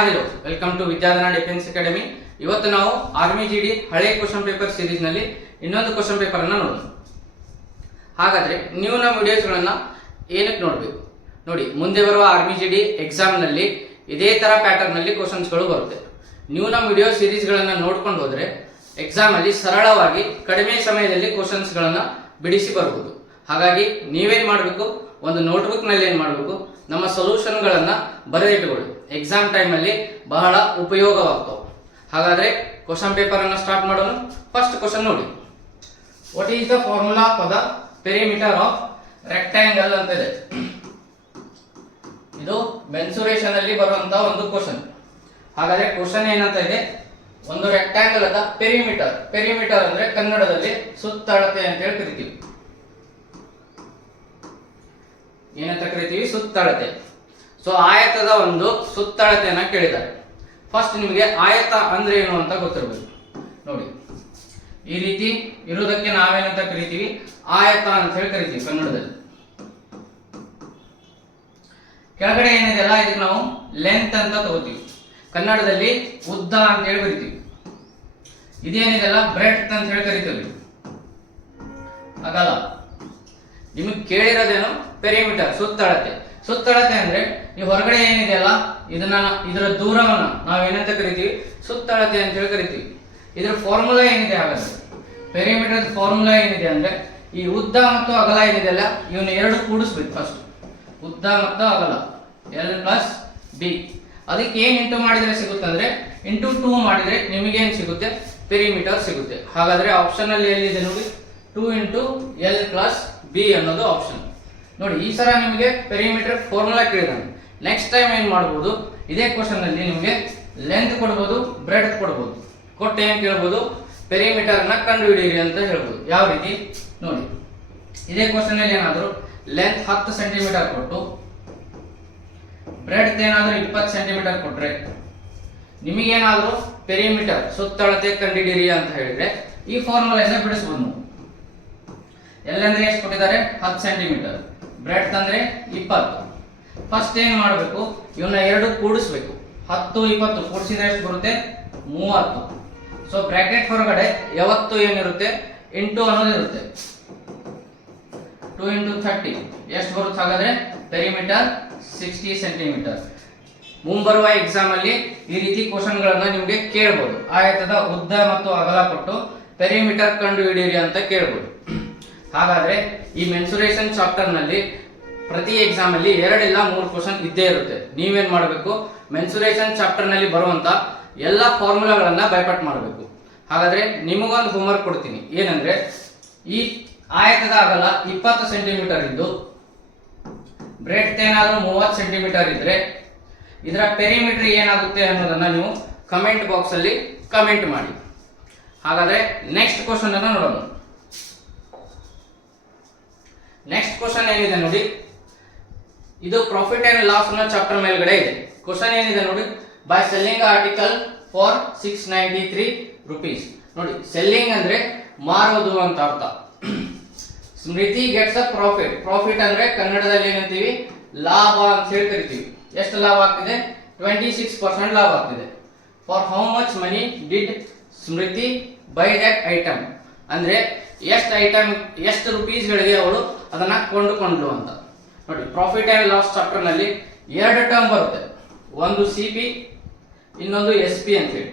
Hello welcome to Vidyadhana defence academy. ಇವತ್ತು ನಾವು army ಜಿಡಿ ಹಳೆ ಕ್ವಶನ್ ಪೇಪರ್ ಸೀರೀಸ್ ನಲ್ಲಿ ಇನ್ನೊಂದು ಕ್ವಶನ್ ಪೇಪರ್ ಅನ್ನ ನೋಡೋಣ. ಹಾಗಾದ್ರೆ ನೀವು ನಮ್ಮ ವಿಡಿಯೋಸ್ಗಳನ್ನ ಏನಕ್ಕೆ ನೋಡಬೇಕು ನೋಡಿ, ಮುಂದೆ ಬರುವ ಆರ್ಮಿ ಜಿಡಿ ಎಕ್ಸಾಮ್ ನಲ್ಲಿ ಇದೇ ತರ ಪ್ಯಾಟರ್ನ್ ನಲ್ಲಿ ಕ್ವಶನ್ಸ್ಗಳು ಬರುತ್ತೆ. ನೀವು ನಮ್ಮ ವಿಡಿಯೋ ಸೀರೀಸ್ಗಳನ್ನ ನೋಡ್ಕೊಂಡು ಹೋದ್ರೆ ಎಕ್ಸಾಮ್ ಅಲ್ಲಿ ಸರಳವಾಗಿ ಕಡಿಮೆ ಸಮಯದಲ್ಲಿ ಕ್ವಶನ್ಸ್ಗಳನ್ನ ಬಿಡಿಸಿ ಬರಬಹುದು. ಹಾಗಾಗಿ ನೀವೇನ್ ಮಾಡಬೇಕು, ಒಂದು ನೋಟ್ಬುಕ್ ನಲ್ಲಿ ಏನ್ ಮಾಡಬೇಕು, ನಮ್ಮ ಸೊಲ್ಯೂಷನ್ಗಳನ್ನ ಬರೆದಿಟ್ಟುಕೊಳ್ಳಿ. ಎಕ್ಸಾಮ್ ಟೈಮ್ ಅಲ್ಲಿ ಬಹಳ ಉಪಯೋಗವಾಗ್ತವೆ. ಹಾಗಾದ್ರೆ ಕ್ವಶನ್ ಪೇಪರ್ ಅನ್ನ ಸ್ಟಾರ್ಟ್ ಮಾಡೋಣ. ಫಸ್ಟ್ ಕ್ವಶನ್ ನೋಡಿ, what is the formula for the perimeter of rectangle ಅಂತ ಇದೆ. ಇದು ಮೆನ್ಸುರೇಷನ್ ಅಲ್ಲಿ ಬರುವಂತಹ ಒಂದು ಕ್ವಶನ್. ಹಾಗಾದ್ರೆ ಕ್ವಶನ್ ಏನಂತ ಇದೆ, ಒಂದು ರೆಕ್ಟಾಂಗಲ್ ಅದ ಪೆರಿಮೀಟರ್. ಪೆರಿಮೀಟರ್ ಅಂದ್ರೆ ಕನ್ನಡದಲ್ಲಿ ಸುತ್ತಳತೆ ಅಂತ ಹೇಳಿ ಕರಿತೀವಿ. ಏನಂತ ಕರಿತೀವಿ? ಸುತ್ತಳತೆ. ಸೊ ಆಯತದ ಒಂದು ಸುತ್ತಳತೆಯನ್ನ ಕೇಳಿದ್ದಾರೆ. ಫಸ್ಟ್ ನಿಮಗೆ ಆಯತ ಅಂದ್ರೆ ಏನು ಅಂತ ಗೊತ್ತಿರಬೇಕು. ನೋಡಿ, ಈ ರೀತಿ ಇರುವುದಕ್ಕೆ ನಾವೇನಂತ ಕರಿತೀವಿ? ಆಯತ ಅಂತ ಹೇಳಿ ಕರಿತೀವಿ ಕನ್ನಡದಲ್ಲಿ. ಕೆಳಗಡೆ ಏನಿದೆಯಲ್ಲ ಇದಕ್ಕೆ ನಾವು ಲೆಂತ್ ಅಂತ ತಗೋತೀವಿ. ಕನ್ನಡದಲ್ಲಿ ಉದ್ದ ಅಂತ ಹೇಳಿ ಕರಿತೀವಿ. ಇದೇನಿದೆಲ್ಲ ಬ್ರೆಡ್ತ್ ಅಂತ ಹೇಳಿ ಕರಿತೀವಿ. ಅಗಲ. ನಿಮಗೆ ಕೇಳಿರೋದೇನು? ಪೆರಿಮೀಟರ್, ಸುತ್ತಳತೆ. ಸುತ್ತಳತೆ ಅಂದ್ರೆ ಈ ಹೊರಗಡೆ ಏನಿದೆಯಲ್ಲ ಇದರ ದೂರವನ್ನ ನಾವೇನಂತ ಕರಿತೀವಿ? ಸುತ್ತಳತೆ ಅಂತ ಹೇಳಿ ಕರಿತೀವಿ. ಇದರ ಫಾರ್ಮುಲಾ ಏನಿದೆ? ಹಾಗಾದ್ರೆ ಪೆರಿಮೀಟರ್ ಫಾರ್ಮುಲಾ ಏನಿದೆ ಅಂದ್ರೆ ಈ ಉದ್ದ ಮತ್ತು ಅಗಲ ಏನಿದೆಯಲ್ಲ ಇವನ್ನ ಎರಡು ಕೂಡಿಸ್ಬೇಕು. ಫಸ್ಟ್ ಉದ್ದ ಮತ್ತು ಅಗಲ L+B. ಅದಕ್ಕೆ ಏನ್ ಇಂಟು ಮಾಡಿದ್ರೆ ಸಿಗುತ್ತೆ ಅಂದ್ರೆ ಇಂಟು 2 ಮಾಡಿದ್ರೆ ನಿಮಗೆ ಏನ್ ಸಿಗುತ್ತೆ? ಪೆರಿಮೀಟರ್ ಸಿಗುತ್ತೆ. ಹಾಗಾದ್ರೆ ಆಪ್ಷನ್ ಅಲ್ಲಿ ಎಲ್ಲಿದೆ ನೋಡಿ, 2 × L+B ಅನ್ನೋದು ಆಪ್ಷನ್. ನೋಡಿ, ಈ ಸಲ ನಿಮಗೆ ಪೆರಿಮೀಟರ್ ಫಾರ್ಮುಲಾ ಕೇಳಿದಾನೆ. ನೆಕ್ಸ್ಟ್ ಟೈಮ್ ಏನ್ ಮಾಡಬಹುದು, ಇದೇ ಕ್ವಶನ್ ಅಲ್ಲಿ ನಿಮಗೆ ಲೆಂತ್ ಕೊಡಬಹುದು, ಬ್ರೆಡ್ತ್ ಕೊಡಬಹುದು. ಕೊಟ್ಟು ಏನ್ ಕೇಳಬಹುದು? ಪೆರಿಮೀಟರ್ ನ ಕಂಡು ಹಿಡಿಯಿರಿ ಅಂತ ಹೇಳ್ಬೋದು. ಯಾವ ರೀತಿ ನೋಡಿ, ಇದೇ ಕ್ವಶನ್ ಅಲ್ಲಿ ಏನಾದ್ರು ಲೆಂತ್ 10 ಸೆಂಟಿಮೀಟರ್ ಕೊಟ್ಟು ಬ್ರೆಡ್ತ್ ಏನಾದ್ರು 20 ಸೆಂಟಿಮೀಟರ್ ಕೊಟ್ರೆ ನಿಮಗೇನಾದ್ರೂ ಪೆರಿಮೀಟರ್ ಸುತ್ತಳತೆ ಕಂಡುಹಿಡಿಯಿರಿ ಅಂತ ಹೇಳಿದ್ರೆ ಈ ಫಾರ್ಮುಲಾದಿಂದ ಬಿಡಿಸಬಹುದು ನಾವು. ಎಲ್ ಅಂದ್ರೆ ಎಷ್ಟು ಕೊಟ್ಟಿದ್ದಾರೆ? 10 ಸೆಂಟಿಮೀಟರ್. ಬ್ರೆಡ್ತ್ ಅಂದ್ರೆ 20. ಫಸ್ಟ್ ಏನ್ ಮಾಡಬೇಕು, ಇವನ್ನ ಎರಡು ಕೂಡಿಸ್ಬೇಕು. 10 20 ಕೂಡಿಸಿದ್ರೆ ಎಷ್ಟು ಬರುತ್ತೆ? 30. ಸೊ ಬ್ರಾಕೆಟ್ ಹೊರಗಡೆ ಯಾವತ್ತು ಏನಿರುತ್ತೆ? ಇಂಟು ಅನ್ನೋದು ಇರುತ್ತೆ. 2 × 30 ಎಷ್ಟು ಬರುತ್ತೆ? ಹಾಗಾದ್ರೆ ಪೆರಿಮೀಟರ್ 60 ಸೆಂಟಿಮೀಟರ್. ಮುಂಬರುವ ಎಕ್ಸಾಮ್ ಅಲ್ಲಿ ಈ ರೀತಿ ಕ್ವಶನ್ ಗಳನ್ನ ನಿಮಗೆ ಕೇಳಬಹುದು. ಆಯತದ ಉದ್ದ ಮತ್ತು ಅಗಲ ಕೊಟ್ಟು ಪೆರಿಮೀಟರ್ ಕಂಡು ಹಿಡಿಯಿರಿ ಅಂತ ಕೇಳಬಹುದು. ಹಾಗಾದ್ರೆ ಈ ಮೆನ್ಸುರೇಷನ್ ಚಾಪ್ಟರ್ ನಲ್ಲಿ ಪ್ರತಿ ಎಕ್ಸಾಮ್ ಅಲ್ಲಿ 2 ಇಲ್ಲ 3 ಕ್ವಶನ್ ಇದ್ದೇ ಇರುತ್ತೆ. ನೀವೇನ್ ಮಾಡಬೇಕು? ಮೆನ್ಸುರೇಷನ್ ಚಾಪ್ಟರ್ ನಲ್ಲಿ ಬರುವಂತ ಎಲ್ಲಾ ಫಾರ್ಮುಲಾಗಳನ್ನ ಬೈಪಾಟ್ ಮಾಡಬೇಕು. ಹಾಗಾದ್ರೆ ನಿಮಗೊಂದು ಹೋಮ್ವರ್ಕ್ ಕೊಡ್ತೀನಿ. ಏನಂದ್ರೆ ಈ ಆಯತದ ಅಗಲ 20 ಸೆಂಟಿಮೀಟರ್ ಇದ್ದು ಬ್ರೆಡ್ತ್ ಏನಾದ್ರೂ 30 ಸೆಂಟಿಮೀಟರ್ ಇದ್ರೆ ಇದರ ಪೆರಿಮೀಟರ್ ಏನಾಗುತ್ತೆ ಅನ್ನೋದನ್ನ ನೀವು ಕಮೆಂಟ್ ಬಾಕ್ಸ್ ಅಲ್ಲಿ ಕಮೆಂಟ್ ಮಾಡಿ. ಹಾಗಾದ್ರೆ ನೆಕ್ಸ್ಟ್ ಕ್ವಶನ್ ಅನ್ನು ನೋಡೋಣ. ನೆಕ್ಸ್ಟ್ ಕ್ವಶನ್ ಏನಿದೆ ನೋಡಿ, ಇದು ಪ್ರಾಫಿಟ್ ಅಂಡ್ ಲಾಸ್ ಅನ್ನೋ ಚಾಪ್ಟರ್ ಮೇಲ್ಗಡೆ ಇದೆ. ಕ್ವಶನ್ ಏನಿದೆ ನೋಡಿ, by selling article for 693 rupees. ನೋಡಿ, ಸೆಲ್ಲಿಂಗ್ ಅಂದ್ರೆ ಮಾರೋದು ಅಂತ ಅರ್ಥ. ಸ್ಮೃತಿ ಗೆಟ್ಸ್ ಅ ಪ್ರಾಫಿಟ್. ಪ್ರಾಫಿಟ್ ಅಂದ್ರೆ ಕನ್ನಡದಲ್ಲಿ ಏನಂತೀವಿ? ಲಾಭ ಅಂತ ಹೇಳಿ ಕರಿತೀವಿ. ಎಷ್ಟು ಲಾಭ ಆಗ್ತಿದೆ? 26% ಲಾಭ ಆಗ್ತಿದೆ. For how much money did Smriti by that item? ಅಂದ್ರೆ ಎಷ್ಟು ಐಟಮ್, ಎಷ್ಟು ರುಪೀಸ್ ಗಳಿಗೆ ಅವಳು ಅದನ್ನ ಕೊಂಡುಕೊಂಡ್ಲು ಅಂತ. ನೋಡಿ, ಪ್ರಾಫಿಟ್ ಅಂಡ್ ಲಾಸ್ ಚಾಪ್ಟರ್ ನಲ್ಲಿ 2 ಟರ್ಮ್ ಬರುತ್ತೆ. ಒಂದು CP, ಇನ್ನೊಂದು SP ಅಂತ ಹೇಳಿ.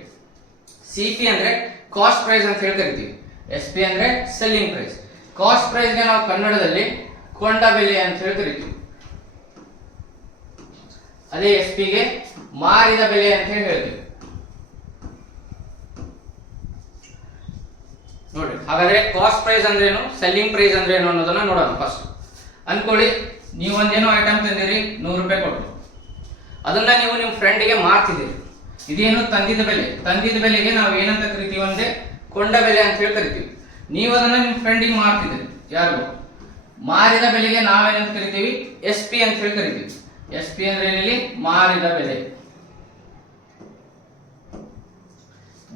CP ಅಂದ್ರೆ ಕಾಸ್ಟ್ ಪ್ರೈಸ್ ಅಂತ ಹೇಳಿ ಕರಿತೀವಿ. SP ಅಂದ್ರೆ ಸೆಲ್ಲಿಂಗ್ ಪ್ರೈಸ್. ಕಾಸ್ಟ್ ಪ್ರೈಸ್ ಗೆ ನಾವು ಕನ್ನಡದಲ್ಲಿ ಕೊಂಡ ಬೆಲೆ ಅಂತ ಹೇಳಿ ಕರಿತೀವಿ. ಅದೇ SP ಗೆ ಮಾರಿದ ಬೆಲೆ ಅಂತ ಹೇಳಿ ಹೇಳ್ತೀವಿ. ನೋಡಿ, ಹಾಗಾದ್ರೆ ಕಾಸ್ಟ್ ಪ್ರೈಸ್ ಅಂದ್ರೆ ಏನು, ಸೆಲ್ಲಿಂಗ್ ಪ್ರೈಸ್ ಅಂದ್ರೆ ಏನು ಅನ್ನೋದನ್ನ ನೋಡೋಣ. ಫಸ್ಟ್ ಅನ್ಕೊಳ್ಳಿ, ನೀವು ಒಂದೇನೋ ಐಟಮ್ ತಂದಿರಿ, 100 ರೂಪಾಯಿ ಕೊಟ್ಟು ಅದನ್ನ ನೀವು ನಿಮ್ಮ ಫ್ರೆಂಡ್ಗೆ ಮಾರ್ತಿದ್ದೀರಿ. ಇದೇನು ತಂದಿದ ಬೆಲೆ. ತಂದಿದ ಬೆಲೆಗೆ ನಾವು ಏನಂತ ಕರಿತೀವಿ ಅಂದ್ರೆ ಕೊಂಡ ಬೆಲೆ ಅಂತ ಹೇಳಿ ಕರಿತೀವಿ. ನೀವು ಅದನ್ನ ನಿಮ್ಮ ಫ್ರೆಂಡಿಗೆ ಮಾರ್ತಿದ್ದೀರಿ, ಯಾರಿಗೂ. ಮಾರಿದ ಬೆಲೆಗೆ ನಾವೇನಂತ ಕರಿತೀವಿ? SP ಅಂತ ಹೇಳಿ ಕರಿತೀವಿ. SP ಅಂದ್ರೆ ಏನಿಲ್ಲಿ? ಮಾರಿದ ಬೆಲೆ.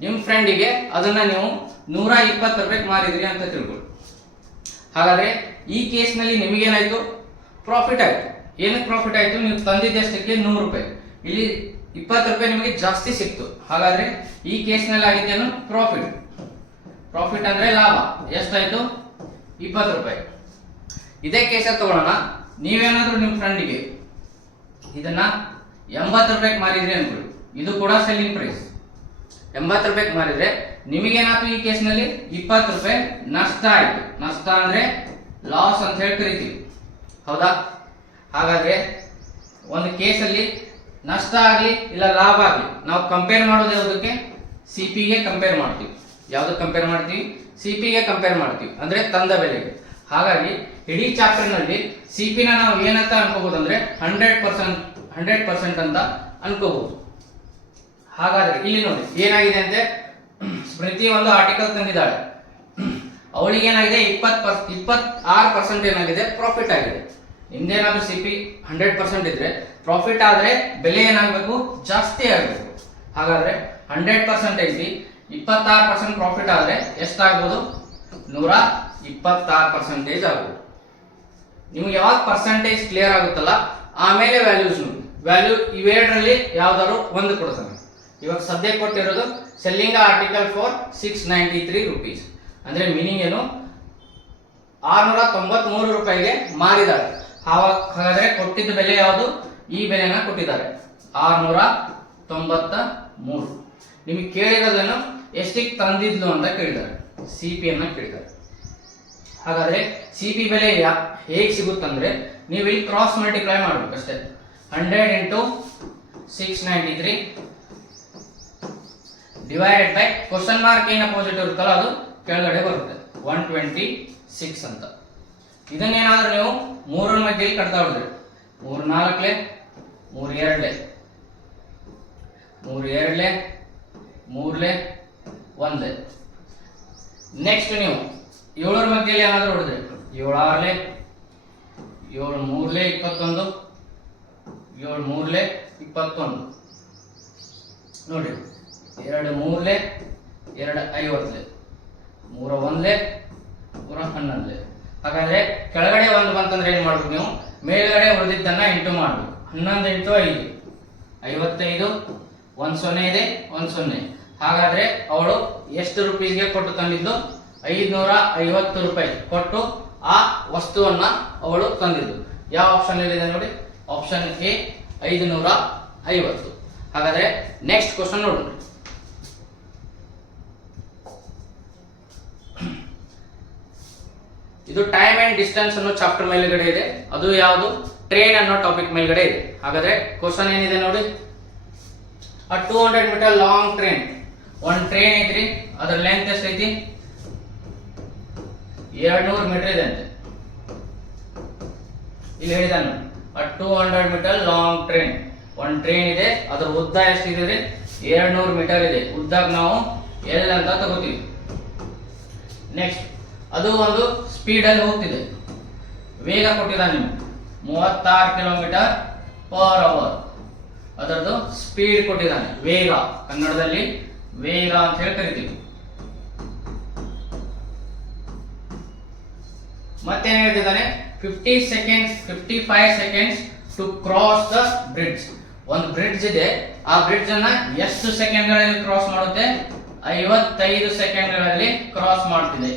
ನಿಮ್ಮ ಫ್ರೆಂಡಿಗೆ ಅದನ್ನ ನೀವು 120 ರೂಪಾಯಿಗೆ ಮಾರಿದ್ರಿ ಅಂತ ತಿಳ್ಕೊಳ್ಳಿ. ಹಾಗಾದ್ರೆ ಈ ಕೇಸ್ ನಲ್ಲಿ ನಿಮಗೇನಾಯ್ತು? ಪ್ರಾಫಿಟ್ ಆಯ್ತು. ಏನಕ್ಕೆ ಪ್ರಾಫಿಟ್ ಆಯ್ತು? ನೀವು ತಂದಿದ್ದಷ್ಟಕ್ಕೆ 100 ರೂಪಾಯಿ. ಇಲ್ಲಿ ₹20 ನಿಮಗೆ ಜಾಸ್ತಿ ಸಿಕ್ತು. ಹಾಗಾದ್ರೆ ಈ ಕೇಸ್ನಲ್ಲಿ ಆಗಿದ್ದೇನು ಪ್ರಾಫಿಟ್. ಪ್ರಾಫಿಟ್ ಅಂದ್ರೆ ಲಾಭ. ಎಷ್ಟಾಯ್ತು? ₹20. ಇದೇ ಕೇಸ್ ತಗೊಳ್ಳೋಣ. ನೀವೇನಾದ್ರೂ ನಿಮ್ಮ ಫ್ರೆಂಡಿಗೆ ಇದನ್ನ ₹80 ಮಾರಿದ್ರಿ ಅನ್ಕೊಳ್ಳಿ. ಇದು ಕೂಡ ಸೆಲ್ಲಿಂಗ್ ಪ್ರೈಸ್. ₹80 ಮಾರಿದ್ರೆ ನಿಮಗೇನಾಯ್ತು? ಈ ಕೇಸ್ನಲ್ಲಿ ₹20 ನಷ್ಟ ಆಯ್ತು. ನಷ್ಟ ಅಂದ್ರೆ ಲಾಸ್ ಅಂತ ಹೇಳಿ ಕರಿತೀವಿ, ಹೌದಾ? ಹಾಗಾದ್ರೆ ಒಂದು ಕೇಸಲ್ಲಿ ನಷ್ಟ ಆಗಲಿ ಇಲ್ಲ ಲಾಭ ಆಗಲಿ ನಾವು ಕಂಪೇರ್ ಮಾಡೋದು ಯಾವುದಕ್ಕೆ? ಸಿಪಿ ಗೆ ಕಂಪೇರ್ ಮಾಡ್ತೀವಿ. ಯಾವ್ದಕ್ಕೆ ಕಂಪೇರ್ ಮಾಡ್ತೀವಿ? ಸಿಪಿ ಗೆ ಕಂಪೇರ್ ಮಾಡ್ತೀವಿ, ಅಂದ್ರೆ ತಂದ ಬೆಲೆಗೆ. ಹಾಗಾಗಿ ಇಡೀ ಚಾಪ್ಟರ್ ನಲ್ಲಿ ಸಿಪಿನ ನಾವು ಏನಂತ ಅನ್ಕೋಬಹುದು ಅಂದ್ರೆ 100% ಅಂತ ಅನ್ಕೋಬಹುದು. ಹಾಗಾದ್ರೆ ಇಲ್ಲಿ ನೋಡಿ ಏನಾಗಿದೆ ಅಂತೆ, ಸ್ಮೃತಿ ಒಂದು ಆರ್ಟಿಕಲ್ ತಂದಿದ್ದಾಳೆ. ಅವಳಿಗೆ ಏನಾಗಿದೆ? 26% ಏನಾಗಿದೆ? ಪ್ರಾಫಿಟ್ ಆಗಿದೆ. ನಿಮ್ದೇನಾದ್ರೂ ಸಿಪಿ 100% ಇದ್ರೆ ಪ್ರಾಫಿಟ್ ಆದ್ರೆ ಬೆಲೆ ಏನಾಗಬೇಕು? ಜಾಸ್ತಿ ಆಗಬೇಕು. ಹಾಗಾದ್ರೆ 100% ಐತಿ, 26% ಪ್ರಾಫಿಟ್ ಆದ್ರೆ ಎಷ್ಟಾಗ್ಬೋದು? 126% ಆಗ್ಬೋದು. ನಿಮ್ಗೆ ಯಾವಾಗ ಪರ್ಸೆಂಟೇಜ್ ಕ್ಲಿಯರ್ ಆಗುತ್ತಲ್ಲ ಆಮೇಲೆ ವ್ಯಾಲ್ಯೂಸ್ ನೋಡಿ. ವ್ಯಾಲ್ಯೂ ಇವೆರಡರಲ್ಲಿ ಯಾವ್ದಾದ್ರು ಒಂದು ಕೊಡ್ತಾನೆ. ಇವಾಗ ಸದ್ಯ ಕೊಟ್ಟಿರೋದು ಸೆಲ್ಲಿಂಗ್ ಆರ್ಟಿಕಲ್ ಫಾರ್ ₹693. ಅಂದ್ರೆ ಮೀನಿಂಗ್ ಏನು? ₹693 ಮಾರಿದ್ದಾರೆ. ಹಾಗಾದ್ರೆ ಕೊಟ್ಟಿದ್ದ ಬೆಲೆ ಯಾವುದು? ಈ ಬೆಲೆನ ಕೊಟ್ಟಿದ್ದಾರೆ, 693. ನಿಮಗೆ ಕೇಳಿರೋದನ್ನು ಎಷ್ಟಿಗೆ ತಂದಿದ್ಲು ಅಂತ ಕೇಳಿದ್ದಾರೆ, ಸಿಪಿ ಅನ್ನ ಕೇಳಿದ್ದಾರೆ. ಹಾಗಾದ್ರೆ ಸಿಪಿ ಬೆಲೆ ಹೇಗೆ ಸಿಗುತ್ತಂದ್ರೆ ನೀವು ಇಲ್ಲಿ ಕ್ರಾಸ್ ಮಲ್ಟಿಪ್ಲೈ ಮಾಡ್ಬೇಕು ಅಷ್ಟೇ. 100 into 693 divided by question mark ಏನು ಅಪೋಸಿಟ್ ಇರುತ್ತಲ್ಲ ಅದು ಕೆಳಗಡೆ ಬರುತ್ತೆ, 126 ಅಂತ. ಇದನ್ನೇನಾದ್ರೂ ನೀವು 3 ಮಧ್ಯೆ ಕಟ್ತಾ ಹೊಡೆದ್ರಿ, 3 4 3 2 3 1. ನೆಕ್ಸ್ಟ್ ನೀವು 7 ಮಧ್ಯದಲ್ಲಿ ಏನಾದ್ರೂ ಹೊಡೆದ್ರಿ, 7 6 7 3 21 7 3 21 ನೋಡಿ, 2 3 2 50 3 1 11. ಹಾಗಾದ್ರೆ ಕೆಳಗಡೆ 1 ಬಂತಂದ್ರೆ ಏನ್ ಮಾಡ್ಬೇಕು ನೀವು? ಮೇಲ್ಗಡೆ ಉಳಿದಿದ್ದನ್ನ ಇಂಟು ಮಾಡ್ಬೇಕು. 11 into 5 55, 1 0 ಇದೆ 1 0. ಹಾಗಾದ್ರೆ ಅವಳು ಎಷ್ಟು ರುಪೀಸ್ಗೆ ಕೊಟ್ಟು ತಂದಿದ್ದು? ₹550 ಕೊಟ್ಟು ಆ ವಸ್ತುವನ್ನ ಅವಳು ತಂದಿದ್ದು. ಯಾವ ಆಪ್ಷನ್ ಇದೆ ನೋಡಿ? Option A 550. ಹಾಗಾದ್ರೆ ನೆಕ್ಸ್ಟ್ ಕ್ವಶನ್ ನೋಡೋಣ. ಇದು ಟೈಮ್ ಅಂಡ್ ಡಿಸ್ಟೆನ್ಸ್ ಅನ್ನೋ ಚಾಪ್ಟರ್ ಮೇಲ್ಗಡೆ ಇದೆ. ಅದು ಯಾವುದು? ಟ್ರೈನ್ ಅನ್ನೋ ಟಾಪಿಕ್ ಮೇಲ್ಗಡೆ ಇದೆ. ಹಾಗಾದ್ರೆ ಕ್ವಶನ್ ಏನಿದೆ ನೋಡಿ, a 200 meter ಲಾಂಗ್ ಟ್ರೈನ್. ಒಂದು ಟ್ರೈನ್ ಐತ್ರಿ, ಅದರ ಲೆಂತ್ ಎಷ್ಟು ಐತಿ? 200 ಮೀಟರ್ ಇದೆ ಅಂತೆ. ಇಲ್ಲಿ ಹೇಳಿದಾನೆ ನೋಡಿ, a 200 meter ಲಾಂಗ್ ಟ್ರೈನ್. ಒಂದು ಟ್ರೈನ್ ಇದೆ, ಅದರ ಉದ್ದ ಎಷ್ಟಿದೆ? 200 ಮೀಟರ್ ಇದೆ. ಉದ್ದಕ್ಕೆ ನಾವು L ಅಂತ ತಗೋತೀವಿ. ನೆಕ್ಸ್ಟ್ ಅದು ಒಂದು ಸ್ಪೀಡ್ ಅಲ್ಲಿ ಹೋಗ್ತಿದೆ. ವೇಗ ಕೊಟ್ಟಿದ್ದಾನೆ ನಿಮ್ಗೆ 36 km/h. ಅದರದ್ದು ಸ್ಪೀಡ್ ಕೊಟ್ಟಿದ್ದಾನೆ, ವೇಗ. ಕನ್ನಡದಲ್ಲಿ ವೇಗ ಅಂತ ಹೇಳಿ ಕರಿತೀವಿ. ಮತ್ತೇನು ಹೇಳ್ತಿದ್ದಾನೆ? 55 seconds to cross the bridge. ಒಂದು ಬ್ರಿಡ್ಜ್ ಇದೆ, ಆ ಬ್ರಿಡ್ಜ್ ಅನ್ನ ಎಷ್ಟು ಸೆಕೆಂಡ್ಗಳಲ್ಲಿ ಕ್ರಾಸ್ ಮಾಡುತ್ತೆ? 55 ಸೆಕೆಂಡ್ಗಳಲ್ಲಿ ಕ್ರಾಸ್ ಮಾಡ್ತಿದೆ.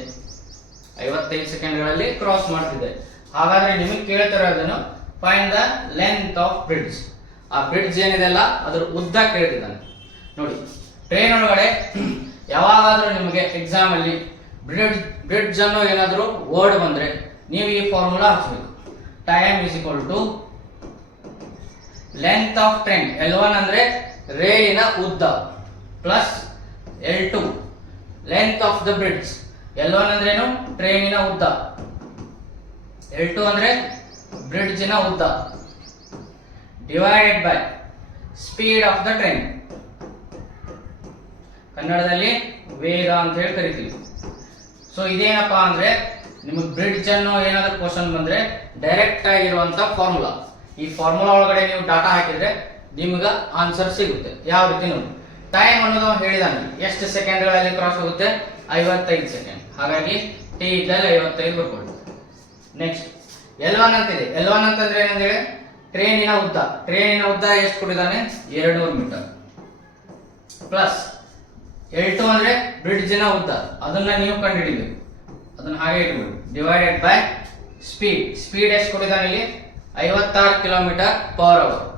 55 ಸೆಕೆಂಡ್ಗಳಲ್ಲಿ ಕ್ರಾಸ್ ಮಾಡ್ತಿದೆ. ಹಾಗಾದ್ರೆ ನಿಮಗೆ ಕೇಳ್ತಿರೋದನ್ನು find the length of bridge. ಆ ಬ್ರಿಡ್ಜ್ ಏನಿದೆ ಅಲ್ಲ ಅದ್ರ ಉದ್ದ ಕೇಳ್ತಿದ್ದಾನೆ ನೋಡಿ. ಟ್ರೈನ್ ಒಳಗಡೆ ಯಾವಾಗಾದ್ರೂ ನಿಮಗೆ ಎಕ್ಸಾಮ್ ಅಲ್ಲಿ ಬ್ರಿಡ್ಜ್ ಅನ್ನೋ ಏನಾದರೂ ವರ್ಡ್ ಬಂದ್ರೆ ನೀವು ಈ ಫಾರ್ಮುಲಾ ಹಾಕ್ಬೇಕು. Time is equal to length of train, L1 ಅಂದ್ರೆ ರೈಲಿನ ಉದ್ದ, plus L2 length of the bridge. L1 ಅಂದ್ರೇನು? ಟ್ರೈನಿನ ಉದ್ದ. L2 ಅಂದ್ರೆ ಬ್ರಿಡ್ಜಿನ ಉದ್ದ, divided by speed of the train. ಕನ್ನಡದಲ್ಲಿ ವೇಗ ಅಂತ ಹೇಳಿ ಕರಿತೀವಿ. ಸೊ ಇದೇನಪ್ಪಾ ಅಂದ್ರೆ ನಿಮಗೆ ಬ್ರಿಡ್ಜ್ ಅನ್ನೋ ಏನಾದ್ರೂ ಕ್ವಶನ್ ಬಂದ್ರೆ ಡೈರೆಕ್ಟ್ ಆಗಿರುವಂತ ಫಾರ್ಮುಲಾ. ಈ ಫಾರ್ಮುಲಾ ಒಳಗಡೆ ನೀವು ಡಾಟಾ ಹಾಕಿದ್ರೆ ನಿಮ್ಗೆ ಆನ್ಸರ್ ಸಿಗುತ್ತೆ. ಯಾವ ರೀತಿ ನೋಡಿ, ಟೈಮ್ ಅನ್ನೋದು ಹೇಳಿದಾನೆ, ಎಷ್ಟು ಸೆಕೆಂಡ್ಗಳಲ್ಲಿ ಕ್ರಾಸ್ ಆಗುತ್ತೆ? 55 ಸೆಕೆಂಡ್. ಹಾಗಾಗಿ ಟಿ ಇದ್ದಲ್ಲಿ 55 ಬರ್ಕೊಳ್ಳಿ. ನೆಕ್ಸ್ಟ್ L1 ಅಂತಿದೆ. L1 ಅಂತಂದ್ರೆ ಏನಂದ್ರೆ ಟ್ರೈನಿನ ಉದ್ದ ಎಷ್ಟು ಕೊಟ್ಟಿದ್ದಾನೆ 200 ಮೀಟರ್ ಪ್ಲಸ್ L2 ಅಂದ್ರೆ ಬ್ರಿಡ್ಜಿನ ಉದ್ದ, ಅದನ್ನ ನೀವು ಕಂಡುಹಿಡಿಬೇಕು, ಅದನ್ನ ಹಾಗೆ ಇಟ್ಬಿಡಿ, ಡಿವೈಡೆಡ್ ಬೈ ಸ್ಪೀಡ್ ಎಷ್ಟು ಕೊಟ್ಟಿದ್ದಾನೆ ಇಲ್ಲಿ 56 km/h.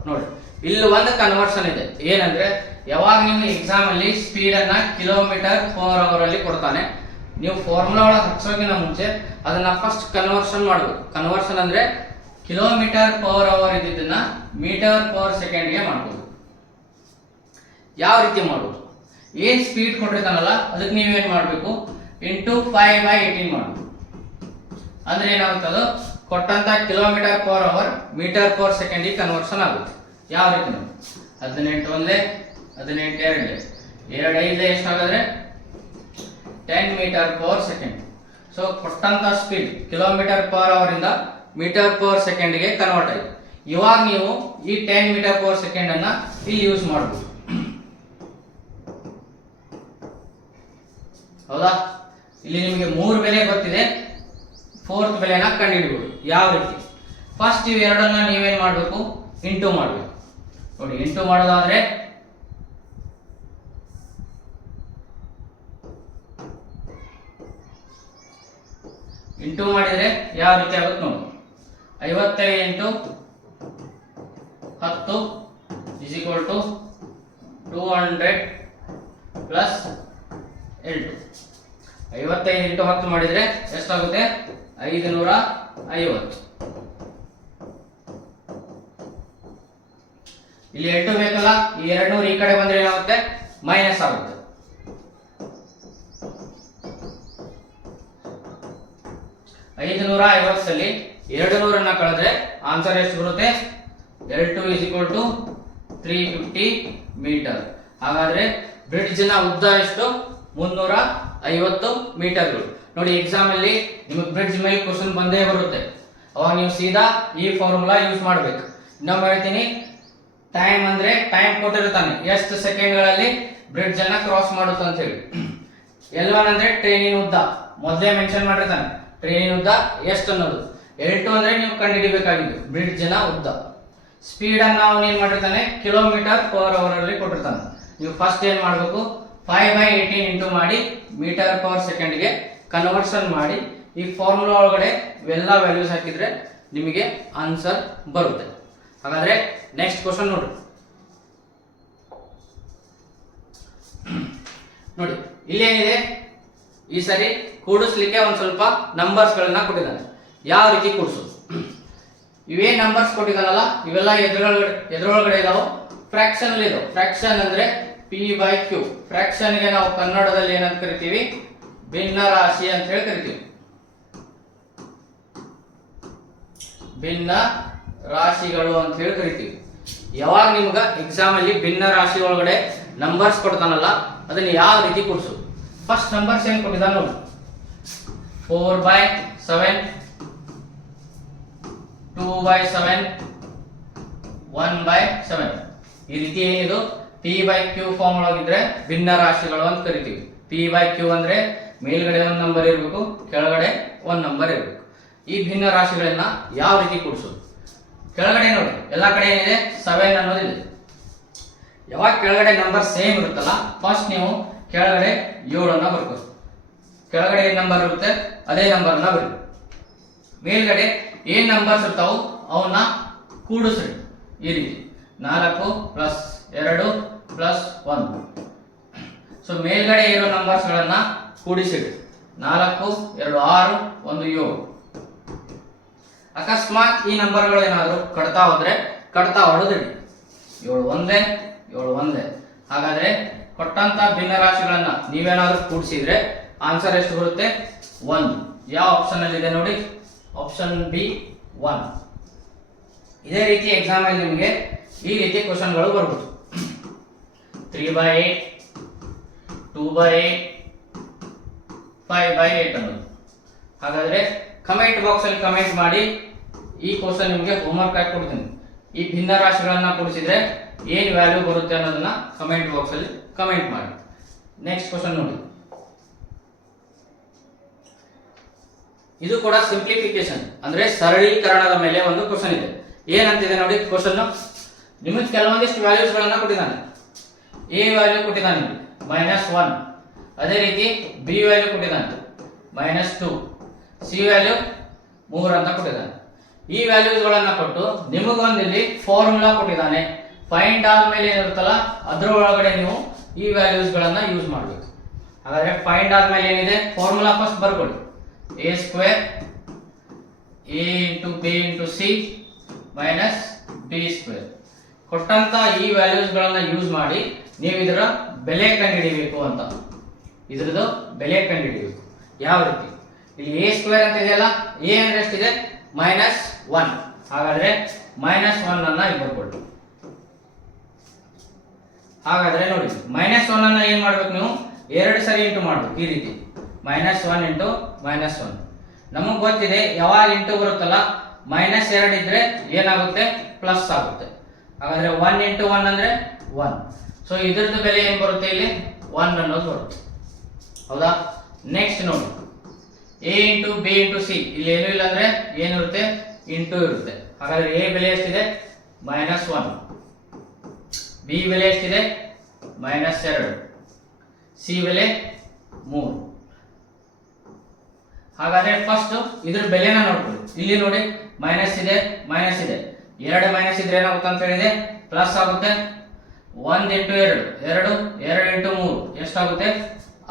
ನೋಡಿ ಇಲ್ಲಿ ಒಂದು ಕನ್ವರ್ಷನ್ ಇದೆ, ಏನಂದ್ರೆ ಯಾವಾಗ ನೀವು ಎಕ್ಸಾಮ್ ಅಲ್ಲಿ ಸ್ಪೀಡ್ ಅನ್ನ km/h ಅಲ್ಲಿ ಕೊಡ್ತಾನೆ, ನೀವು ಫಾರ್ಮುಲಾ ಒಳಗೆ ಹಚ್ಚೋಕಿನ ಮುಂಚೆ ಅದನ್ನ ಫಸ್ಟ್ ಕನ್ವರ್ಷನ್ ಮಾಡಬೇಕು. ಕನ್ವರ್ಷನ್ ಅಂದ್ರೆ km/h ಇದ್ದಿದ್ದನ್ನ m/s ಗೆ ಮಾಡ್ಬೋದು. ಯಾವ ರೀತಿ ಮಾಡೋದು, ಏನ್ ಸ್ಪೀಡ್ ಕೊಟ್ಟಿರ್ತಾನಲ್ಲ ಅದಕ್ಕೆ ನೀವೇನ್ ಮಾಡಬೇಕು ಇಂಟು 5/18 ಮಾಡಬೇಕು. ಅಂದ್ರೆ ಏನಾಗುತ್ತೆ, ಅದು ಕೊಟ್ಟಂತ km/h m/s ಗೆ ಕನ್ವರ್ಷನ್ ಆಗುತ್ತೆ. ಯಾವ ರೀತಿ ನೋಡಿ, 18 ಒಂದೇ 18 2 5 ಎಷ್ಟಾಗದ್ರೆ 10 m/s. ಸೊ ಕೊಟ್ಟಂತ ಸ್ಪೀಡ್ km/h ಇಂದ m/s ಗೆ ಕನ್ವರ್ಟ್ ಆಗಿದೆ. ಇವಾಗ ನೀವು ಈ 10 m/s ಅನ್ನ ಇಲ್ಲಿ ಯೂಸ್ ಮಾಡಬಹುದು, ಹೌದಾ? ಇಲ್ಲಿ ನಿಮಗೆ 3 ಬೆಲೆ ಗೊತ್ತಿದೆ, 4th ಬೆಲೆನ ಕಂಡುಹಿಡಿಬಹುದು. ಯಾವ ರೀತಿ, ಫಸ್ಟ್ ಇವೆರಡನ್ನ ನೀವೇನ್ ಮಾಡಬೇಕು ಇಂಟು ಮಾಡಬೇಕು. ನೋಡಿ ಇಂಟು ಮಾಡೋದಾದ್ರೆ ಇಂಟು ಮಾಡಿದ್ರೆ ಯಾವ ರೀತಿ ಆಗುತ್ತೆ ನೋಡಿ, 55 × 10 = 200 ಪ್ಲಸ್ L2. 55 × 10 ಮಾಡಿದ್ರೆ ಎಷ್ಟಾಗುತ್ತೆ 550. ಇಲ್ಲಿ L2 ಬೇಕಲ್ಲ, ಈ 200 ಈ ಕಡೆ ಬಂದ್ರೆ ಏನಾಗುತ್ತೆ ಮೈನಸ್ ಆಗುತ್ತೆ. ಅಲ್ಲಿ 200 ಕಳೆದ್ರೆ ಆನ್ಸರ್ ಎಷ್ಟು ಬರುತ್ತೆ, L2 = 350 ಮೀಟರ್. ಹಾಗಾದ್ರೆ ಬ್ರಿಡ್ಜ್ ನ ಉದ್ದ ಎಷ್ಟು 350 ಮೀಟರ್ಗಳು. ನೋಡಿ ಎಕ್ಸಾಮ್ ಅಲ್ಲಿ ನಿಮಗೆ ಬ್ರಿಡ್ಜ್ ಮೇಲೆ ಕ್ವಶನ್ ಬಂದೇ ಬರುತ್ತೆ, ಅವಾಗ ನೀವು ಸೀದಾ ಈ ಫಾರ್ಮುಲಾ ಯೂಸ್ ಮಾಡಬೇಕು. ಇನ್ನೊಮ್ಮೆ ಹೇಳ್ತೀನಿ, ಟೈಮ್ ಅಂದ್ರೆ ಟೈಮ್ ಕೊಟ್ಟಿರ್ತಾನೆ, ಎಷ್ಟು ಸೆಕೆಂಡ್ಗಳಲ್ಲಿ ಬ್ರಿಡ್ಜ್ ಅನ್ನ ಕ್ರಾಸ್ ಮಾಡುತ್ತೆ ಅಂತ ಹೇಳಿ. L1 ಅಂದ್ರೆ ಟ್ರೈನಿನ ಉದ್ದ, ಮೊದಲೇ ಮೆನ್ಷನ್ ಮಾಡಿರ್ತಾನೆ ಟ್ರೈನಿನ ಉದ್ದ ಎಷ್ಟು ಅನ್ನೋದು. L2 ಅಂದ್ರೆ ನೀವು ಕಂಡುಹಿಡಿಬೇಕಾಗಿದ್ದು ಬ್ರಿಡ್ಜ್ ನ ಉದ್ದ. ಸ್ಪೀಡ್ ಅನ್ನು ನಾವು ಏನ್ ಮಾಡಿರ್ತಾನೆ km/h ಅಲ್ಲಿ ಕೊಟ್ಟಿರ್ತಾನೆ. ನೀವು ಫಸ್ಟ್ ಏನ್ ಮಾಡಬೇಕು 5/18 ಇಂಟು ಮಾಡಿ m/s ಗೆ ಕನ್ವರ್ಷನ್ ಮಾಡಿ ಈ ಫಾರ್ಮುಲಾ ಒಳಗಡೆ ಇವೆಲ್ಲ ವ್ಯಾಲ್ಯೂಸ್ ಹಾಕಿದ್ರೆ ನಿಮಗೆ ಆನ್ಸರ್ ಬರುತ್ತೆ. ಹಾಗಾದ್ರೆ ನೆಕ್ಸ್ಟ್ ಕ್ವಶನ್ ನೋಡಿ. ನೋಡಿ ಇಲ್ಲಿ ಏನಿದೆ, ಈ ಸರಿ ಕೂಡಿಸ್ಲಿಕ್ಕೆ ಒಂದ್ ಸ್ವಲ್ಪ ನಂಬರ್ಸ್ ಗಳನ್ನ ಕೊಟ್ಟಿದ್ದಾನೆ. ಯಾವ ರೀತಿ ಕೂಡಿಸೋದು, ಇವೇ ನಂಬರ್ಸ್ ಕೊಟ್ಟಿದ್ದಾನಲ್ಲ ಇವೆಲ್ಲ ಎದುರೊಳಗಡೆ ಇದಾವೆ, ಫ್ರಾಕ್ಷನ್ ಅಲ್ಲಿ ಇದಾವೆ. ಫ್ರಾಕ್ಷನ್ ಅಂದ್ರೆ p/q. ಫ್ರಾಕ್ಷನ್ ಗೆ ನಾವು ಕನ್ನಡದಲ್ಲಿ ಏನಂತ ಕರಿತೀವಿ, ಭಿನ್ನ ರಾಶಿ ಅಂತ ಹೇಳಿ ಕರಿತೀವಿ. ಭಿನ್ನ ರಾಶಿಗಳು ಅಂತ ಹೇಳಿ ಕರಿತೀವಿ. ಯಾವಾಗ ನಿಮ್ಗ ಎಕ್ಸಾಮ್ ಅಲ್ಲಿ ಭಿನ್ನ ರಾಶಿ ಒಳಗಡೆ ನಂಬರ್ಸ್ ಕೊಡ್ತಾನಲ್ಲ ಅದನ್ನ ಯಾವ ರೀತಿ ಕೂಡಿಸೋದು. ಫಸ್ಟ್ ನಂಬರ್ಸ್ ಏನ್ ಕೊಟ್ಟಿದ್ದಾನ ನೋಡಿ, 4/7, 2/7, 1/7. ಈ ರೀತಿ ಏನಿದು p/q ಫಾರ್ಮ್ ಒಳಗಿದ್ರೆ ಭಿನ್ನ ರಾಶಿಗಳು ಅಂತ ಕರಿತೀವಿ. p/q ಅಂದ್ರೆ ಮೇಲ್ಗಡೆ ಒಂದು ನಂಬರ್ ಇರಬೇಕು, ಕೆಳಗಡೆ ಒಂದು ನಂಬರ್ ಇರಬೇಕು. ಈ ಭಿನ್ನ ರಾಶಿಗಳನ್ನ ಯಾವ ರೀತಿ ಕೂಡಿಸೋದು, ಕೆಳಗಡೆ ನೋಡಿ ಎಲ್ಲಾ ಕಡೆ ಏನಿದೆ 7 ಅನ್ನೋದಿದೆ. ಯಾವಾಗ ಕೆಳಗಡೆ ನಂಬರ್ ಸೇಮ್ ಇರುತ್ತಲ್ಲ ಫಸ್ಟ್ ನೀವು ಕೆಳಗಡೆ 7 ಅನ್ನ ಬರ್ಕೋದು. ಕೆಳಗಡೆ ಏನ್ ನಂಬರ್ ಇರುತ್ತೆ ಅದೇ ನಂಬರ್ ಅನ್ನ ಬರಿ. ಮೇಲ್ಗಡೆ ಏನ್ ನಂಬರ್ಸ್ ಇರ್ತಾವು ಅವನ್ನ ಕೂಡಿಸ್ರಿ. ಈ ರೀತಿ 4 + 2 + 1. ಸೊ ಮೇಲ್ಗಡೆ ಇರೋ ನಂಬರ್ಸ್ ಗಳನ್ನ ಕೂಡಿಸಿಡಿ. 4 2 6 1 7. ಅಕಸ್ಮಾತ್ ಈ ನಂಬರ್ಗಳು ಏನಾದ್ರು ಕಟ್ತಾ ಹೋದ್ರೆ ಕಟ್ತಾ ಹೊಡೆದಿಡಿ. 7 ಒಂದೇ 7 ಒಂದೇ. ಹಾಗಾದ್ರೆ ಕೊಟ್ಟಂತ ಭಿನ್ನ ರಾಶಿಗಳನ್ನ ನೀವೇನಾದ್ರೂ ಕೂಡಿಸಿದ್ರೆ ಆನ್ಸರ್ ಎಷ್ಟು ಬರುತ್ತೆ 1. ಯಾವ ಆಪ್ಷನ್ ಅಲ್ಲಿ ಇದೆ ನೋಡಿ, ಆಪ್ಷನ್ ಬಿ 1. ಇದೇ ರೀತಿ ಎಕ್ಸಾಮ್ ಅಲ್ಲಿ ನಿಮಗೆ ಈ ರೀತಿ ಕ್ವಶನ್ಗಳು ಬರ್ಬೋದು. 3/8, 2/8, 5/8 ಅನ್ನೋದು. ಹಾಗಾದ್ರೆ ಕಮೆಂಟ್ ಬಾಕ್ಸ್ ಅಲ್ಲಿ ಕಮೆಂಟ್ ಮಾಡಿ. ಈ ಕ್ವಶನ್ ನಿಮಗೆ ಹೋಮ್ವರ್ಕ್ ಆಗಿ ಕೊಡ್ತೀನಿ. ಈ ಭಿನ್ನ ರಾಶಿಗಳನ್ನ ಕೂಡಿಸಿದ್ರೆ ಏನ್ ವ್ಯಾಲ್ಯೂ ಬರುತ್ತೆ ಅನ್ನೋದನ್ನ ಕಮೆಂಟ್ ಬಾಕ್ಸ್ ಅಲ್ಲಿ ಕಮೆಂಟ್ ಮಾಡಿ. ನೆಕ್ಸ್ಟ್ ಕ್ವಶನ್ ನೋಡಿ. ಇದು ಕೂಡ ಸಿಂಪ್ಲಿಫಿಕೇಶನ್ ಅಂದ್ರೆ ಸರಳೀಕರಣದ ಮೇಲೆ ಒಂದು ಕ್ವಶನ್ ಇದೆ. ಏನಂತಿದೆ ನೋಡಿ ಕ್ವಶನ್. ನಿಮಗೆ ಕೆಲವೊಂದಿಷ್ಟು ವ್ಯಾಲ್ಯೂಸ್ ಗಳನ್ನ ಕೊಟ್ಟಿದ್ದಾನೆ. ಎ ವ್ಯಾಲ್ಯೂ ಕೊಟ್ಟಿದ್ದಾನೆ -1, ಅದೇ ರೀತಿ ಬಿ ವ್ಯಾಲ್ಯೂ ಕೊಟ್ಟಿದ್ದಾನೆ -2, ಸಿ ವ್ಯಾಲ್ಯೂ 3 ಅಂತ ಕೊಟ್ಟಿದ್ದಾನೆ. ಈ ವ್ಯಾಲ್ಯೂಸ್ ಗಳನ್ನ ಕೊಟ್ಟು ನಿಮಗೊಂದು ಇಲ್ಲಿ ಫಾರ್ಮುಲಾ ಕೊಟ್ಟಿದ್ದಾನೆ. ಫೈಂಡ್ ಆದ್ಮೇಲೆ ಏನಿರುತ್ತಲ್ಲ ಅದರ ಒಳಗಡೆ ನೀವು ಈ ವ್ಯಾಲ್ಯೂಸ್ ಗಳನ್ನ ಯೂಸ್ ಮಾಡಬೇಕು. ಹಾಗಾದ್ರೆ ಫೈಂಡ್ ಆದ್ಮೇಲೆ ಏನಿದೆ ಫಾರ್ಮುಲಾ ಫಸ್ಟ್ ಬರ್ಕೊಳ್ಳಿ. a² a × b × c -b². ಕೊಟ್ಟಂತ ಈ ವ್ಯಾಲ್ಯೂಸ್ ಗಳನ್ನ ಯೂಸ್ ಮಾಡಿ ನೀವು ಇದರ ಬೆಲೆ ಕಂಡುಹಿಡಿಯಬೇಕು ಅಂತ. ಇದ್ರದ್ದು ಬೆಲೆ ಕಂಡುಹಿಡಿಯಬೇಕು ಯಾವ ರೀತಿ? ಇಲ್ಲಿ a² ಅಂತ ಇದೆಯಲ್ಲ, a ಅಂದ್ರೆ ಎಷ್ಟಿದೆ -1. ಹಾಗಾದ್ರೆ -1 ಅನ್ನ ಇಲ್ಲಿ ಬರ್ಕೊಳ್ಳಿ. ಹಾಗಾದ್ರೆ ನೋಡಿ -1 ಅನ್ನ ಏನ್ ಮಾಡ್ಬೇಕು ನೀವು 2 ಸರಿ ಇಂಟು ಮಾಡ್ಬೇಕು. ಈ ರೀತಿ -1 ಇಂಟು -1. ನಮಗ್ ಗೊತ್ತಿದೆ ಯಾವಾಗ ಇಂಟು ಬರುತ್ತಲ್ಲ -2 ಇದ್ರೆ ಏನಾಗುತ್ತೆ ಪ್ಲಸ್ ಆಗುತ್ತೆ. ಹಾಗಾದ್ರೆ 1 ಇಂಟು 1 ಅಂದ್ರೆ 1. ಸೊ ಇದ್ರದ್ದು ಬೆಲೆ ಏನ್ ಬರುತ್ತೆ ಇಲ್ಲಿ 1 ಅನ್ನೋದು ಬರುತ್ತೆ. ಹೌದಾ? ನೆಕ್ಸ್ಟ್ ನೋಡಿ a into b into c. ಇಲ್ಲಿ ಏನು ಇಲ್ಲ ಅಂದ್ರೆ ಏನಿರುತ್ತೆ ಇಂಟು ಇರುತ್ತೆ. ಹಾಗಾದ್ರೆ a ಬೆಲೆ ಎಷ್ಟಿದೆ -1, b ಬೆಲೆ ಎಷ್ಟಿದೆ -2, c ಬೆಲೆ 3. ಹಾಗಾದ್ರೆ ಫಸ್ಟ್ ಇದ್ರ ಬೆಲೆನ ನೋಡ್ಕೊಳ್ಳಿ. ಇಲ್ಲಿ ನೋಡಿ ಮೈನಸ್ ಇದೆ, 2 ಮೈನಸ್ ಇದ್ರೆ ಏನಾಗುತ್ತೆ ಅಂತ ಹೇಳಿದೆ ಪ್ಲಸ್ ಆಗುತ್ತೆ. 1 ಇಂಟು 2, 2 ಇಂಟು 3 ಎಷ್ಟಾಗುತ್ತೆ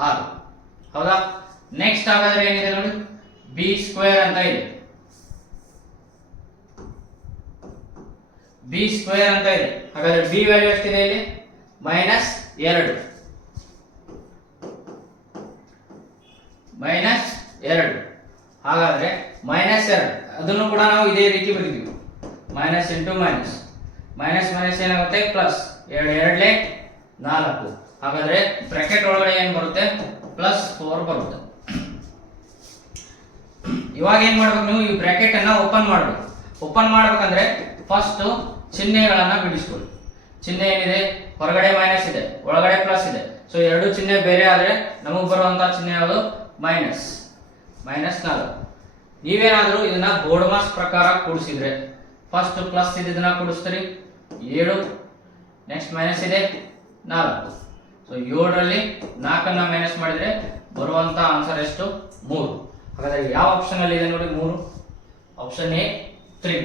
6. ಹೌದಾ? ನೆಕ್ಸ್ಟ್ ಹಾಗಾದ್ರೆ ಏನಿದೆ ನೋಡಿ b² ಅಂತ ಇದೆ. b² ಅಂತ ಇದೆ. ಹಾಗಾದ್ರೆ b ವ್ಯಾಲ್ಯೂ ಎಷ್ಟಿದೆ ಇಲ್ಲಿ -2. -2. ಹಾಗಾದ್ರೆ -2 ಅದನ್ನು ಕೂಡ ನಾವು ಇದೇ ರೀತಿ ಬರೀತೀವಿ. ಮೈನಸ್ ಇಂಟು ಮೈನಸ್, ಮೈನಸ್ ಏನಾಗುತ್ತೆ ಪ್ಲಸ್. 2 2 4. ಹಾಗಾದ್ರೆ ಬ್ರಾಕೆಟ್ ಒಳಗಡೆ ಏನ್ ಬರುತ್ತೆ +4 ಬರುತ್ತೆ. ಇವಾಗ ಏನ್ ಮಾಡ್ಬೇಕು ನೀವು ಈ ಬ್ರಾಕೆಟ್ ಅನ್ನ ಓಪನ್ ಮಾಡ್ಬೇಕು. ಓಪನ್ ಮಾಡ್ಬೇಕಂದ್ರೆ ಫಸ್ಟ್ ಚಿಹ್ನೆಗಳನ್ನ ಬಿಡಿಸ್ಕೊಳ್ಳಿ. ಚಿಹ್ನೆ ಏನಿದೆ ಹೊರಗಡೆ ಮೈನಸ್ ಇದೆ, ಒಳಗಡೆ ಪ್ಲಸ್ ಇದೆ. ಸೊ ಎರಡು ಚಿಹ್ನೆ ಬೇರೆ ಆದ್ರೆ ನಮಗ್ ಬರುವಂತಹ ಚಿಹ್ನೆ ಯಾವುದು -4. ನೀವೇನಾದ್ರೂ ಇದನ್ನ ಬೋರ್ಡ್ ಮಾಸ್ ಪ್ರಕಾರ ಕೂಡಿಸಿದ್ರೆ ಫಸ್ಟ್ ಪ್ಲಸ್ ಇದನ್ನ ಕೂಡಿಸ್ತೀರಿ 7, ನೆಕ್ಸ್ಟ್ ಮೈನಸ್ ಇದೆ 4. ಸೊ 7ರಲ್ಲಿ 4ಅನ್ನ ಮೈನಸ್ ಮಾಡಿದ್ರೆ ಬರುವಂತ ಆನ್ಸರ್ ಎಷ್ಟು 3. ಹಾಗಾದ್ರೆ ಯಾವ ಆಪ್ಷನ್ ಅಲ್ಲಿ ಇದೆ ನೋಡಿ 3, ಆಪ್ಷನ್ ಎ 3.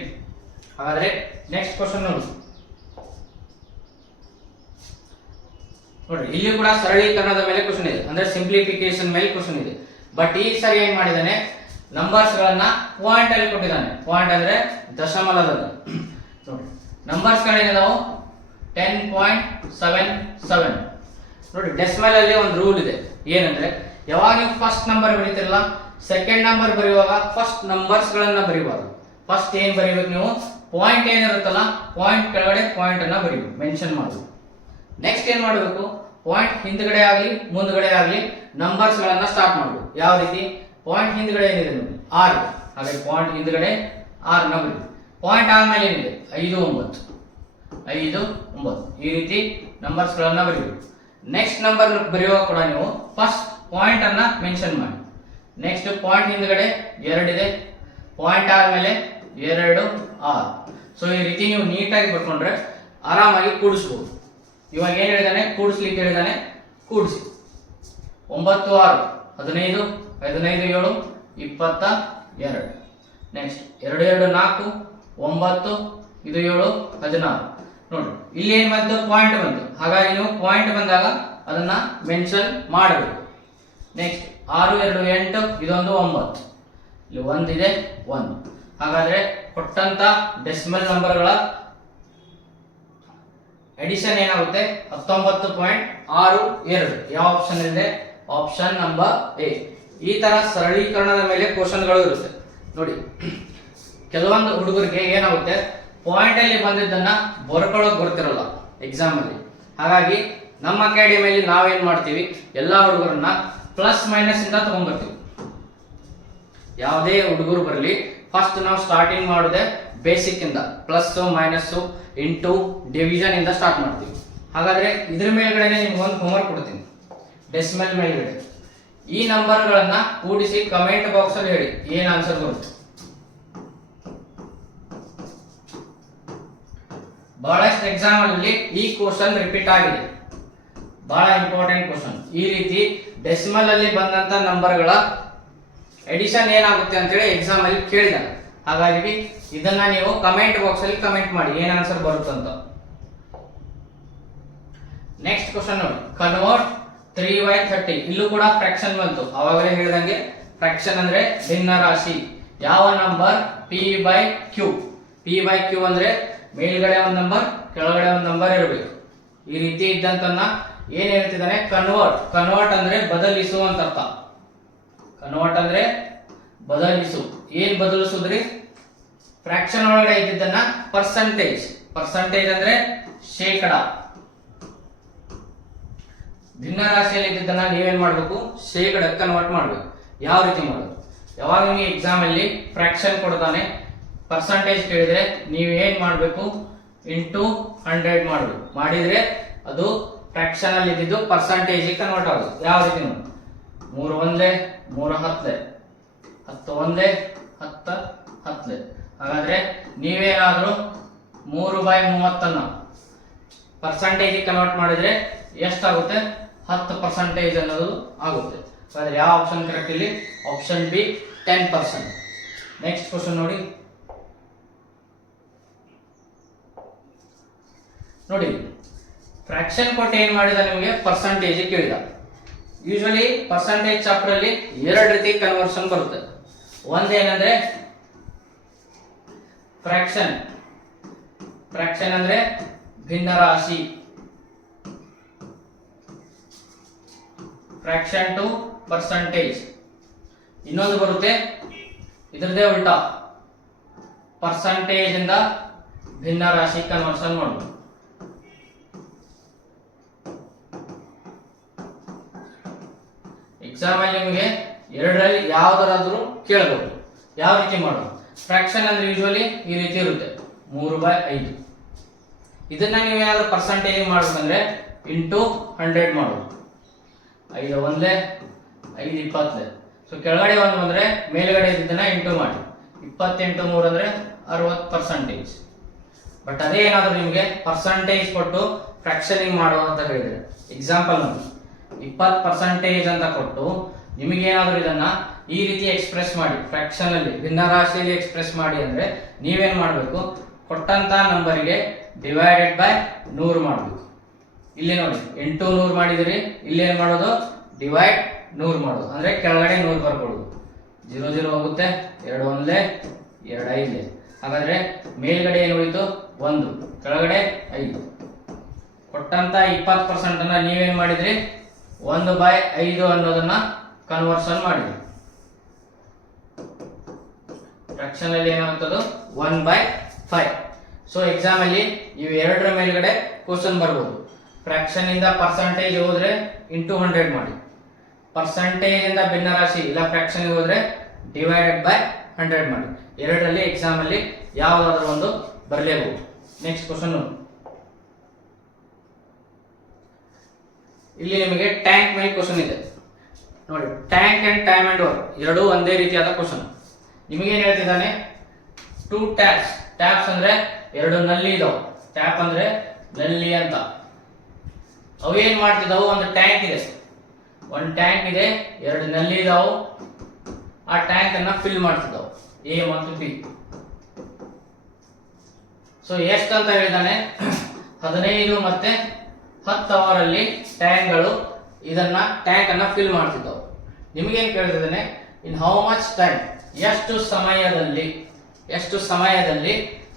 ಹಾಗಾದ್ರೆ ನೆಕ್ಸ್ಟ್ ಕ್ವಶನ್ ನೋಡಿ. ಇಲ್ಲಿ ಕೂಡ ಸರಳೀಕರಣದ ಮೇಲೆ ಕ್ವಶನ್ ಇದೆ, ಅಂದ್ರೆ ಸಿಂಪ್ಲಿಫಿಕೇಶನ್ ಮೇಲೆ ಕ್ವಶನ್ ಇದೆ. ಬಟ್ ಈ ಸರಿ ಏನ್ ಮಾಡಿದಾನೆ ನಂಬರ್ಸ್ ಗಳನ್ನ ಪಾಯಿಂಟ್ ಅಲ್ಲಿ ಕೊಟ್ಟಿದ್ದಾನೆ. ಪಾಯಿಂಟ್ ಅಂದ್ರೆ ದಶಮಲದಲ್ಲಿ. ನೋಡಿ ನಂಬರ್ಸ್ ಗಳೇನಿದಾವು 10.77. ನೋಡಿ ಡೆಸಿಮಲ್ ಅಲ್ಲಿ ಒಂದು ರೂಲ್ ಇದೆ. ಏನಂದ್ರೆ ಯಾವಾಗ ನೀವು ಫಸ್ಟ್ ನಂಬರ್ ಬರೀತಿರಲ್ಲ, ಸೆಕೆಂಡ್ ನಂಬರ್ ಬರೆಯುವಾಗ ಫಸ್ಟ್ ನಂಬರ್ಸ್ ಗಳನ್ನ ಬರೆಯುವಾಗ ಫಸ್ಟ್ ಏನ್ ಬರೀಬೇಕು ನೀವು ಪಾಯಿಂಟ್ ಏನಿರುತ್ತಲ್ಲ ಪಾಯಿಂಟ್ ಕೆಳಗಡೆ ಪಾಯಿಂಟ್ ಅನ್ನ ಬರೀಬೇಕು, ಮೆನ್ಷನ್ ಮಾಡಬೇಕು. ನೆಕ್ಸ್ಟ್ ಏನ್ ಮಾಡಬೇಕು ಪಾಯಿಂಟ್ ಹಿಂದ್ಗಡೆ ಆಗ್ಲಿ ಮುಂದ್ಗಡೆ ಆಗ್ಲಿ ನಂಬರ್ಸ್ ಗಳನ್ನ ಸ್ಟಾರ್ಟ್ ಮಾಡಬೇಕು. ಯಾವ ರೀತಿ ಪಾಯಿಂಟ್ ಹಿಂದ್ಗಡೆ ಏನಿದೆ ನೋಡಿ 6, ಹಾಗೆ ಪಾಯಿಂಟ್ ಹಿಂದ್ಗಡೆ 6 ನ ಬರೀ. ಪಾಯಿಂಟ್ ಆದ್ಮೇಲೆ ಏನಿದೆ 5 9 ಈ ರೀತಿ ನಂಬರ್ಸ್ ಗಳನ್ನ ಬರೀಬೇಕು. ನೆಕ್ಸ್ಟ್ ನಂಬರ್ ಬರೆಯುವಾಗ ಕೂಡ ನೀವು ಫಸ್ಟ್ ಪಾಯಿಂಟ್ ಅನ್ನ ಮೆನ್ಷನ್ ಮಾಡಿ. ನೆಕ್ಸ್ಟ್ ಪಾಯಿಂಟ್ ಹಿಂದ್ಗಡೆ 2 ಇದೆ, ಪಾಯಿಂಟ್ ಆದ್ಮೇಲೆ 2 6. ಸೊ ಈ ರೀತಿ ನೀವು ನೀಟಾಗಿ ಬರ್ಕೊಂಡ್ರೆ ಆರಾಮಾಗಿ ಕೂಡಿಸ್ಬೋದು. ಇವಾಗ ಏನ್ ಹೇಳಿದಾನೆ ಕೂಡಿಸ್ಲಿಕ್ಕೆ ಹೇಳಿದಾನೆ, ಕೂಡಿಸಿ. 9 6 15, 15 7 22. ನೆಕ್ಸ್ಟ್ 2 2 4 9, ಇದು 7 16. ನೋಡಿ ಇಲ್ಲಿ ಏನ್ ಬಂತು ಪಾಯಿಂಟ್ ಬಂತು. ಹಾಗಾಗಿ ನೀವು ಪಾಯಿಂಟ್ ಬಂದಾಗ ಅದನ್ನ ಮೆನ್ಷನ್ ಮಾಡಬೇಕು. ನೆಕ್ಸ್ಟ್ 6 2 8, ಇದೊಂದು 9, ಇಲ್ಲಿ 1 ಇದೆ 1. ಹಾಗಾದ್ರೆ ಕೊಟ್ಟಂತ ಡೆಸಿಮಲ್ ನಂಬರ್ಗಳ ಎಡಿಷನ್ ಏನಾಗುತ್ತೆ 19.62. ಯಾವ ಆಪ್ಷನ್ ಇದೆ ಆಪ್ಷನ್ ನಂಬರ್ ಎ. ಈ ತರ ಸರಳೀಕರಣದ ಮೇಲೆ ಕ್ವಶನ್ಗಳು ಇರುತ್ತೆ ನೋಡಿ. ಕೆಲವೊಂದು ಹುಡುಗರಿಗೆ ಏನಾಗುತ್ತೆ ಪಾಯಿಂಟ್ ಅಲ್ಲಿ ಬಂದಿದ್ದನ್ನ ಬರ್ಕೊಳ್ಳೋಕೆ ಬರ್ತಿರಲ್ಲ ಎಕ್ಸಾಮ್ ಅಲ್ಲಿ. ಹಾಗಾಗಿ ನಮ್ಮ ಅಕಾಡೆಮಿಯಲ್ಲಿ ನಾವೇನ್ ಮಾಡ್ತೀವಿ ಎಲ್ಲಾ ಹುಡುಗರನ್ನ ಪ್ಲಸ್ ಮೈನಸ್ ಇಂದ ತಗೊಂಡ್ಬರ್ತೀವಿ. ಯಾವುದೇ ಹುಡುಗರು ಬರಲಿ ಫಸ್ಟ್ ನಾವು ಸ್ಟಾರ್ಟಿಂಗ್ ಮಾಡೋದೇ ಬೇಸಿಕ್ ಇಂದ, ಪ್ಲಸ್ ಮೈನಸ್ ಇಂಟು ಡಿವಿಷನ್ ಇಂದ ಸ್ಟಾರ್ಟ್ ಮಾಡ್ತೀವಿ. ಹಾಗಾದ್ರೆ ಇದ್ರ ಮೇಲ್ಗಡೆ ನಿಮ್ಗೆ ಒಂದು ಹೋಮ್ವರ್ಕ್ ಕೊಡ್ತೀನಿ. ಡೆಸಿಮಲ್ ಮೇಲ್ಗಡೆ ಈ ನಂಬರ್ ಗಳನ್ನ ಕೂಡಿಸಿ ಕಮೆಂಟ್ ಬಾಕ್ಸ್ ಅಲ್ಲಿ ಹೇಳಿ ಏನ್ ಆನ್ಸರ್ ಬರುತ್ತೆ. ಬಹಳಷ್ಟು ಎಕ್ಸಾಮ್ ಅಲ್ಲಿ ಈ ಕ್ವಶನ್ ರಿಪೀಟ್ ಆಗಿದೆ, ಬಹಳ ಇಂಪಾರ್ಟೆಂಟ್ ಕ್ವಶನ್. ಈ ರೀತಿ ಡೆಸಿಮಲ್ ಅಲ್ಲಿ ಬಂದಂತ ನಂಬರ್ಗಳ ಎಡಿಷನ್ ಏನಾಗುತ್ತೆ ಅಂತೇಳಿ ಎಕ್ಸಾಮ್ ಅಲ್ಲಿ ಕೇಳಿದ. ಹಾಗಾಗಿ ಇದನ್ನ ನೀವು ಕಮೆಂಟ್ ಬಾಕ್ಸ್ ಅಲ್ಲಿ ಕಮೆಂಟ್ ಮಾಡಿ ಏನ್ ಆನ್ಸರ್ ಬರುತ್ತಂತ. ನೆಕ್ಸ್ಟ್ ಕ್ವಶನ್ ನೋಡಿ, ಕನ್ವರ್ಟ್ 3/30. ಇಲ್ಲೂ ಕೂಡ ಫ್ರಾಕ್ಷನ್ ಬಂತು. ಅವಾಗಲೇ ಹೇಳಿದಂಗೆ ಫ್ರಾಕ್ಷನ್ ಅಂದ್ರೆ ಭಿನ್ನ ರಾಶಿ. ಯಾವ ನಂಬರ್ p/q. p/q ಅಂದ್ರೆ ಮೇಲ್ಗಡೆ ಒಂದು ನಂಬರ್ ಕೆಳಗಡೆ ಒಂದು ನಂಬರ್ ಇರಬೇಕು. ಈ ರೀತಿ ಇದ್ದಂತನ್ನ ಏನ್ ಹೇಳ್ತಿದ್ದಾನೆ, ಕನ್ವರ್ಟ್. ಕನ್ವರ್ಟ್ ಅಂದ್ರೆ ಬದಲಿಸು ಅಂತ ಅರ್ಥ. ಕನ್ವರ್ಟ್ ಅಂದ್ರೆ ಬದಲಿಸು. ಏನ್ ಬದಲಿಸುದ್ರಿ? ಫ್ರಾಕ್ಷನ್ ಒಳಗಡೆ ಇದ್ದಿದ್ದನ್ನ ಪರ್ಸೆಂಟೇಜ್. ಪರ್ಸೆಂಟೇಜ್ ಅಂದ್ರೆ ಶೇಕಡ. ಭಿನ್ನ ರಾಶಿಯಲ್ಲಿ ಇದ್ದಿದ್ದನ್ನ ನೀವೇನ್ ಮಾಡ್ಬೇಕು? ಶೇಕಡ ಕನ್ವರ್ಟ್ ಮಾಡ್ಬೇಕು. ಯಾವ ರೀತಿ ಮಾಡೋದು? ಯಾವಾಗ ನಿಮಗೆ ಎಕ್ಸಾಮ್ ಅಲ್ಲಿ ಫ್ರಾಕ್ಷನ್ ಕೊಡ್ತಾನೆ, ಪರ್ಸೆಂಟೇಜ್ ಕೇಳಿದ್ರೆ ನೀವು ಏನ್ ಮಾಡ್ಬೇಕು? ಇಂಟು 100 ಮಾಡ್ಬೇಕು. ಮಾಡಿದ್ರೆ ಅದು ಫ್ರಾಕ್ಷನ್ ಅಲ್ಲಿ ಇದ್ದಿದ್ದು ಪರ್ಸೆಂಟೇಜ್ ಕನ್ವರ್ಟ್ ಆಗುತ್ತೆ. ಯಾವ ರೀತಿ ನೋಡಿ, 3 1 3 10 10 1 10 10. ಹಾಗಾದ್ರೆ ನೀವೇನಾದ್ರೂ 3/30 ಪರ್ಸೆಂಟೇಜ್ ಕನ್ವರ್ಟ್ ಮಾಡಿದ್ರೆ ಎಷ್ಟಾಗುತ್ತೆ? 10% ಅನ್ನೋದು ಆಗುತ್ತೆ. ಹಾಗಾದ್ರೆ ಯಾವ ಆಪ್ಷನ್ ಕರೆಕ್ಟ್ ಇಲ್ಲಿ? Option B 10%. ನೆಕ್ಸ್ಟ್ ಕ್ವಶನ್ ನೋಡಿ. ನೋಡಿ ಫ್ರಾಕ್ಷನ್ ಕೊಟ್ಟು ಏನ್ ಮಾಡಿದ ನಿಮಗೆ? ಪರ್ಸೆಂಟೇಜ್ ಕೇಳಿದ. ಯೂಶುವಲಿ ಪರ್ಸೆಂಟೇಜ್ ಚಾಪ್ಟರ್ ಅಲ್ಲಿ 2 ರೀತಿ ಕನ್ವರ್ಷನ್ ಬರುತ್ತೆ. ಒಂದೇನಂದ್ರೆ ಫ್ರಾಕ್ಷನ್. ಫ್ರಾಕ್ಷನ್ ಅಂದ್ರೆ ಭಿನ್ನ ರಾಶಿ. Fraction to percentage. ಇನ್ನೊಂದು ಬರುತ್ತೆ ಇದರದೇ ಉಲ್ಟಾ, ಪರ್ಸೆಂಟೇಜ್ ಇಂದ ಭಿನ್ನ ರಾಶಿ ಕನ್ವರ್ಷನ್ ಮಾಡೋದು. ಎಕ್ಸಾಮ್ ಅಲ್ಲಿ ನಿಮಗೆ ಎರಡರಲ್ಲಿ ಯಾವ್ದಾದ್ರೂ ಕೇಳಬಹುದು. ಯಾವ ರೀತಿ ಮಾಡೋದು? ಫ್ರಾಕ್ಷನ್ ಅಂದ್ರೆ ಯೂಶುವಲಿ ಈ ರೀತಿ ಇರುತ್ತೆ, 3/5. ಇದನ್ನ ನೀವು ಏನಾದ್ರೂ ಪರ್ಸೆಂಟೇಜ್ ಮಾಡ್ಬೇಕಂದ್ರೆ ಇಂಟು 100 ಮಾಡೋದು. 5 1 5 20. ಸೊ ಕೆಳಗಡೆ 1 ಬಂದ್ರೆ ಮೇಲ್ಗಡೆ ಇದ್ದನ್ನ ಇಂಟು ಮಾಡಿ. 20 × 3 ಅಂದ್ರೆ 60%. ಬಟ್ ಅದೇ ಏನಾದ್ರು ನಿಮಗೆ ಪರ್ಸೆಂಟೇಜ್ ಕೊಟ್ಟು ಫ್ರಾಕ್ಷನಿಂಗ್ ಮಾಡುವ ಅಂತ ಹೇಳಿದ್ರೆ, ಎಕ್ಸಾಂಪಲ್ ನೋಡಿ, 20% ಅಂತ ಕೊಟ್ಟು ನಿಮಗೇನಾದ್ರೂ ಇದನ್ನ ಈ ರೀತಿ ಎಕ್ಸ್ಪ್ರೆಸ್ ಮಾಡಿ, ಫ್ರಾಕ್ಷನ್ ಅಲ್ಲಿ ಭಿನ್ನ ರಾಶಿಯಲ್ಲಿ ಎಕ್ಸ್ಪ್ರೆಸ್ ಮಾಡಿ ಅಂದ್ರೆ ನೀವೇನ್ ಮಾಡಬೇಕು? ಕೊಟ್ಟಂತ ನಂಬರಿಗೆ ಡಿವೈಡೆಡ್ ಬೈ 100 ಮಾಡಬೇಕು. ಇಲ್ಲಿ ನೋಡಿ 8 100 ಮಾಡಿದಿರಿ, ಇಲ್ಲಿ ಏನ್ ಮಾಡೋದು? ಡಿವೈಡ್ 100 ಮಾಡೋದು. ಅಂದ್ರೆ ಕೆಳಗಡೆ 100 ಬರ್ಕೊಳ್ಳೋದು. 0 0 ಹೋಗುತ್ತೆ, 2 1 2 5. ಹಾಗಾದ್ರೆ ಮೇಲ್ಗಡೆ ಏನು ಉಳಿತು? 1, ಕೆಳಗಡೆ 5. ಕೊಟ್ಟಂತ 20% ಅನ್ನ ನೀವೇನ್ ಮಾಡಿದ್ರಿ? 1/5 ಅನ್ನೋದನ್ನ ಕನ್ವರ್ಷನ್ ಮಾಡಿದ್ರಿ. ಫ್ರಾಕ್ಷನ್ ಅಲ್ಲಿ ಏನಾಗುತ್ತದು? 1/5. ಸೊ ಎಕ್ಸಾಮ್ ಅಲ್ಲಿ ಇವು ಎರಡರ ಮೇಲ್ಗಡೆ ಕ್ವಶನ್ ಬರ್ಬೋದು. ಫ್ರಾಕ್ಷನ್ ಇಂದ ಪರ್ಸೆಂಟೇಜ್ ಹೋದ್ರೆ ಇಂಟು 100 ಮಾಡಿ, ಪರ್ಸೆಂಟೇಜ್ ಇಂದ ಭಿನ್ನ ರಾಶಿ ಇಲ್ಲ ಫ್ರಾಕ್ಷನ್ ಹೋದ್ರೆ ಡಿವೈಡೆಡ್ ಬೈ 100 ಮಾಡಿ. ಎರಡರಲ್ಲಿ ಎಕ್ಸಾಮ್ ಅಲ್ಲಿ ಯಾವುದಾದ್ರೂ ಒಂದು ಬರಲೇಬಹುದು. ನೆಕ್ಸ್ಟ್ ಕ್ವಶನ್ ಇಲ್ಲಿ ನಿಮಗೆ ಟ್ಯಾಂಕ್ ಮೇಲೆ ಕ್ವಶನ್ ಇದೆ ನೋಡಿ. Tank and time and work ಎರಡೂ ಒಂದೇ ರೀತಿಯಾದ ಕ್ವಶನ್. ನಿಮಗೇನು ಹೇಳ್ತಿದ್ದಾನೆ? 2 ಟ್ಯಾಪ್ಸ್. ಟ್ಯಾಪ್ಸ್ ಅಂದ್ರೆ 2 ನಲ್ಲಿ ಇದಾವೆ. ಟ್ಯಾಪ್ ಅಂದ್ರೆ ನಲ್ಲಿ ಅಂತ. ಅವೇನ್ ಮಾಡ್ತಿದ್ದಾವು? ಒಂದು ಟ್ಯಾಂಕ್ ಇದೆ, ಒಂದು ಟ್ಯಾಂಕ್ ಇದೆ, 2 ನಲ್ಲಿ ಇದಾವು. ಆ ಟ್ಯಾಂಕ್ ಅನ್ನ ಫಿಲ್ ಮಾಡ್ತಿದ್ದಾವೆ, ಎ ಮತ್ತು ಬಿ. ಸೊ ಎಷ್ಟು ಅಂತ ಹೇಳಿದಾನೆ? 15 ಮತ್ತೆ 10 ಅವರಲ್ಲಿ ಟ್ಯಾಂಕ್ಗಳು ಇದನ್ನ ಟ್ಯಾಂಕ್ ಅನ್ನ ಫಿಲ್ ಮಾಡ್ತಿದ್ದಾವೆ. ನಿಮಗೇನು ಕೇಳ್ತಿದ್ದಾನೆ? ಇನ್ ಹೌ ಮಚ್ ಟೈಮ್, ಎಷ್ಟು ಸಮಯದಲ್ಲಿ, ಎಷ್ಟು ಸಮಯದಲ್ಲಿ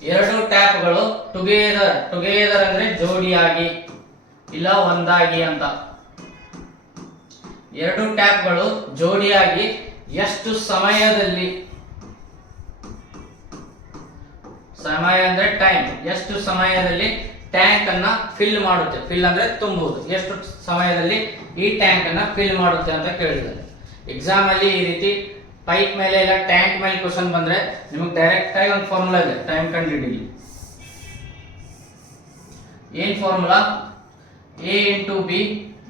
2 ಟ್ಯಾಪ್ಗಳು ಟುಗೆದರ್ ಅಂದ್ರೆ ಜೋಡಿಯಾಗಿ ಇಲ್ಲ ಒಂದಾಗಿ ಅಂತ. 2 ಟ್ಯಾಪ್ಗಳು ಜೋಡಿಯಾಗಿ ಎಷ್ಟು ಸಮಯದಲ್ಲಿ, ಸಮಯ ಅಂದ್ರೆ ಟೈಮ್, ಎಷ್ಟು ಸಮಯದಲ್ಲಿ ಟ್ಯಾಂಕ್ ಅನ್ನ ಫಿಲ್ ಮಾಡುತ್ತೆ. ಫಿಲ್ ಅಂದ್ರೆ ತುಂಬುವುದು. ಎಷ್ಟು ಸಮಯದಲ್ಲಿ ಈ ಟ್ಯಾಂಕ್ ಅನ್ನ ಫಿಲ್ ಮಾಡುತ್ತೆ ಅಂತ ಕೇಳಿದ್ದಾರೆ. ಎಕ್ಸಾಮ್ ಅಲ್ಲಿ ಈ ರೀತಿ ಪೈಪ್ ಮೇಲೆ ಇಲ್ಲ ಟ್ಯಾಂಕ್ ಮೇಲೆ ಕ್ವಶನ್ ಬಂದ್ರೆ ನಿಮಗೆ ಡೈರೆಕ್ಟ್ ಆಗಿ ಒಂದು ಫಾರ್ಮುಲಾ ಇದೆ ಟೈಮ್ ಕಂಡುಹಿಡಿಯಲಿ. ಏನ್ formula? a into b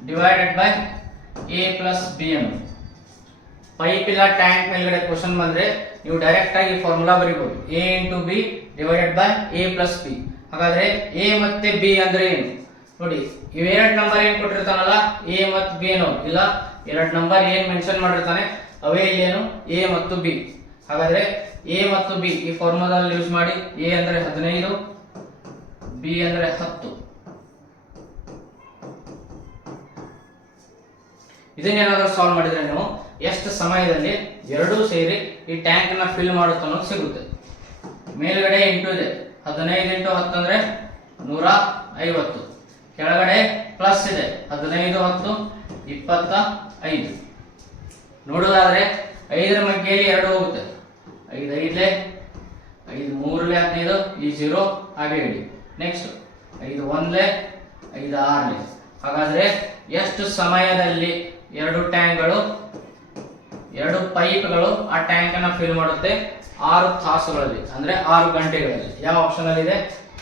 divided by a plus b ಅನ್ನು. ಪೈಪ್ ಇಲ್ಲ ಟ್ಯಾಂಕ್ ಮೇಲ್ಗಡೆ ಕ್ವಶನ್ ಬಂದ್ರೆ ನೀವು ಡೈರೆಕ್ಟ್ ಆಗಿ ಫಾರ್ಮುಲಾ ಬರೀಬಹುದು, a into b divided by a plus b. ಹಾಗಾದ್ರೆ ಎ ಮತ್ತೆ ಬಿ ಅಂದ್ರೆ ಏನು ನೋಡಿ, ಇವೆರಡು ನಂಬರ್ ಏನ್ ಕೊಟ್ಟಿರ್ತಾನಲ್ಲ ಎ ಮತ್ತು ಬಿ ಏನೋ ಇಲ್ಲ, ಎರಡು ನಂಬರ್ ಏನ್ ಮೆನ್ಷನ್ ಮಾಡಿರ್ತಾನೆ ಅವೇ ಇಲ್ಲೇನು ಎ ಮತ್ತು ಬಿ. ಹಾಗಾದ್ರೆ ಎ ಮತ್ತು ಬಿ ಈ ಫಾರ್ಮುಲಾದಲ್ಲಿ ಯೂಸ್ ಮಾಡಿ. ಎ ಅಂದ್ರೆ 15, ಬಿ ಅಂದ್ರೆ 10. ಇದನ್ನೇನಾದ್ರೂ ಸಾಲ್ವ್ ಮಾಡಿದ್ರೆ ನೀವು ಎಷ್ಟು ಸಮಯದಲ್ಲಿ ಎರಡೂ ಸೇರಿ ಈ ಟ್ಯಾಂಕ್ ನ ಫಿಲ್ ಮಾಡುತ್ತೆ ಅನ್ನೋದು ಸಿಗುತ್ತೆ. ಮೇಲ್ಗಡೆ ಇಂಟು ಇದೆ, 15 ಇಂಟು 10 ಅಂದ್ರೆ 150. ಕೆಳಗಡೆ ಪ್ಲಸ್ ಇದೆ, 15 10 25. ನೋಡೋದಾದ್ರೆ 5ರ ಮಧ್ಯೆಯಲ್ಲಿ 2 ಹೋಗುತ್ತೆ, 5 5 5 3 15, ಈ 0 ಹಾಗೆ ಇಡಿ. ನೆಕ್ಸ್ಟ್ 5 1 5 6. ಹಾಗಾದ್ರೆ ಎಷ್ಟು ಸಮಯದಲ್ಲಿ ಎರಡು ಟ್ಯಾಂಕ್ಗಳು, ಎರಡು ಪೈಪ್ಗಳು ಆ ಟ್ಯಾಂಕ್ ಅನ್ನ ಫಿಲ್ ಮಾಡುತ್ತೆ? 6 ತಾಸುಗಳಲ್ಲಿ, ಅಂದ್ರೆ 6 ಗಂಟೆಗಳಲ್ಲಿ. ಯಾವ ಆಪ್ಷನ್ ಅಲ್ಲಿ ಇದೆ?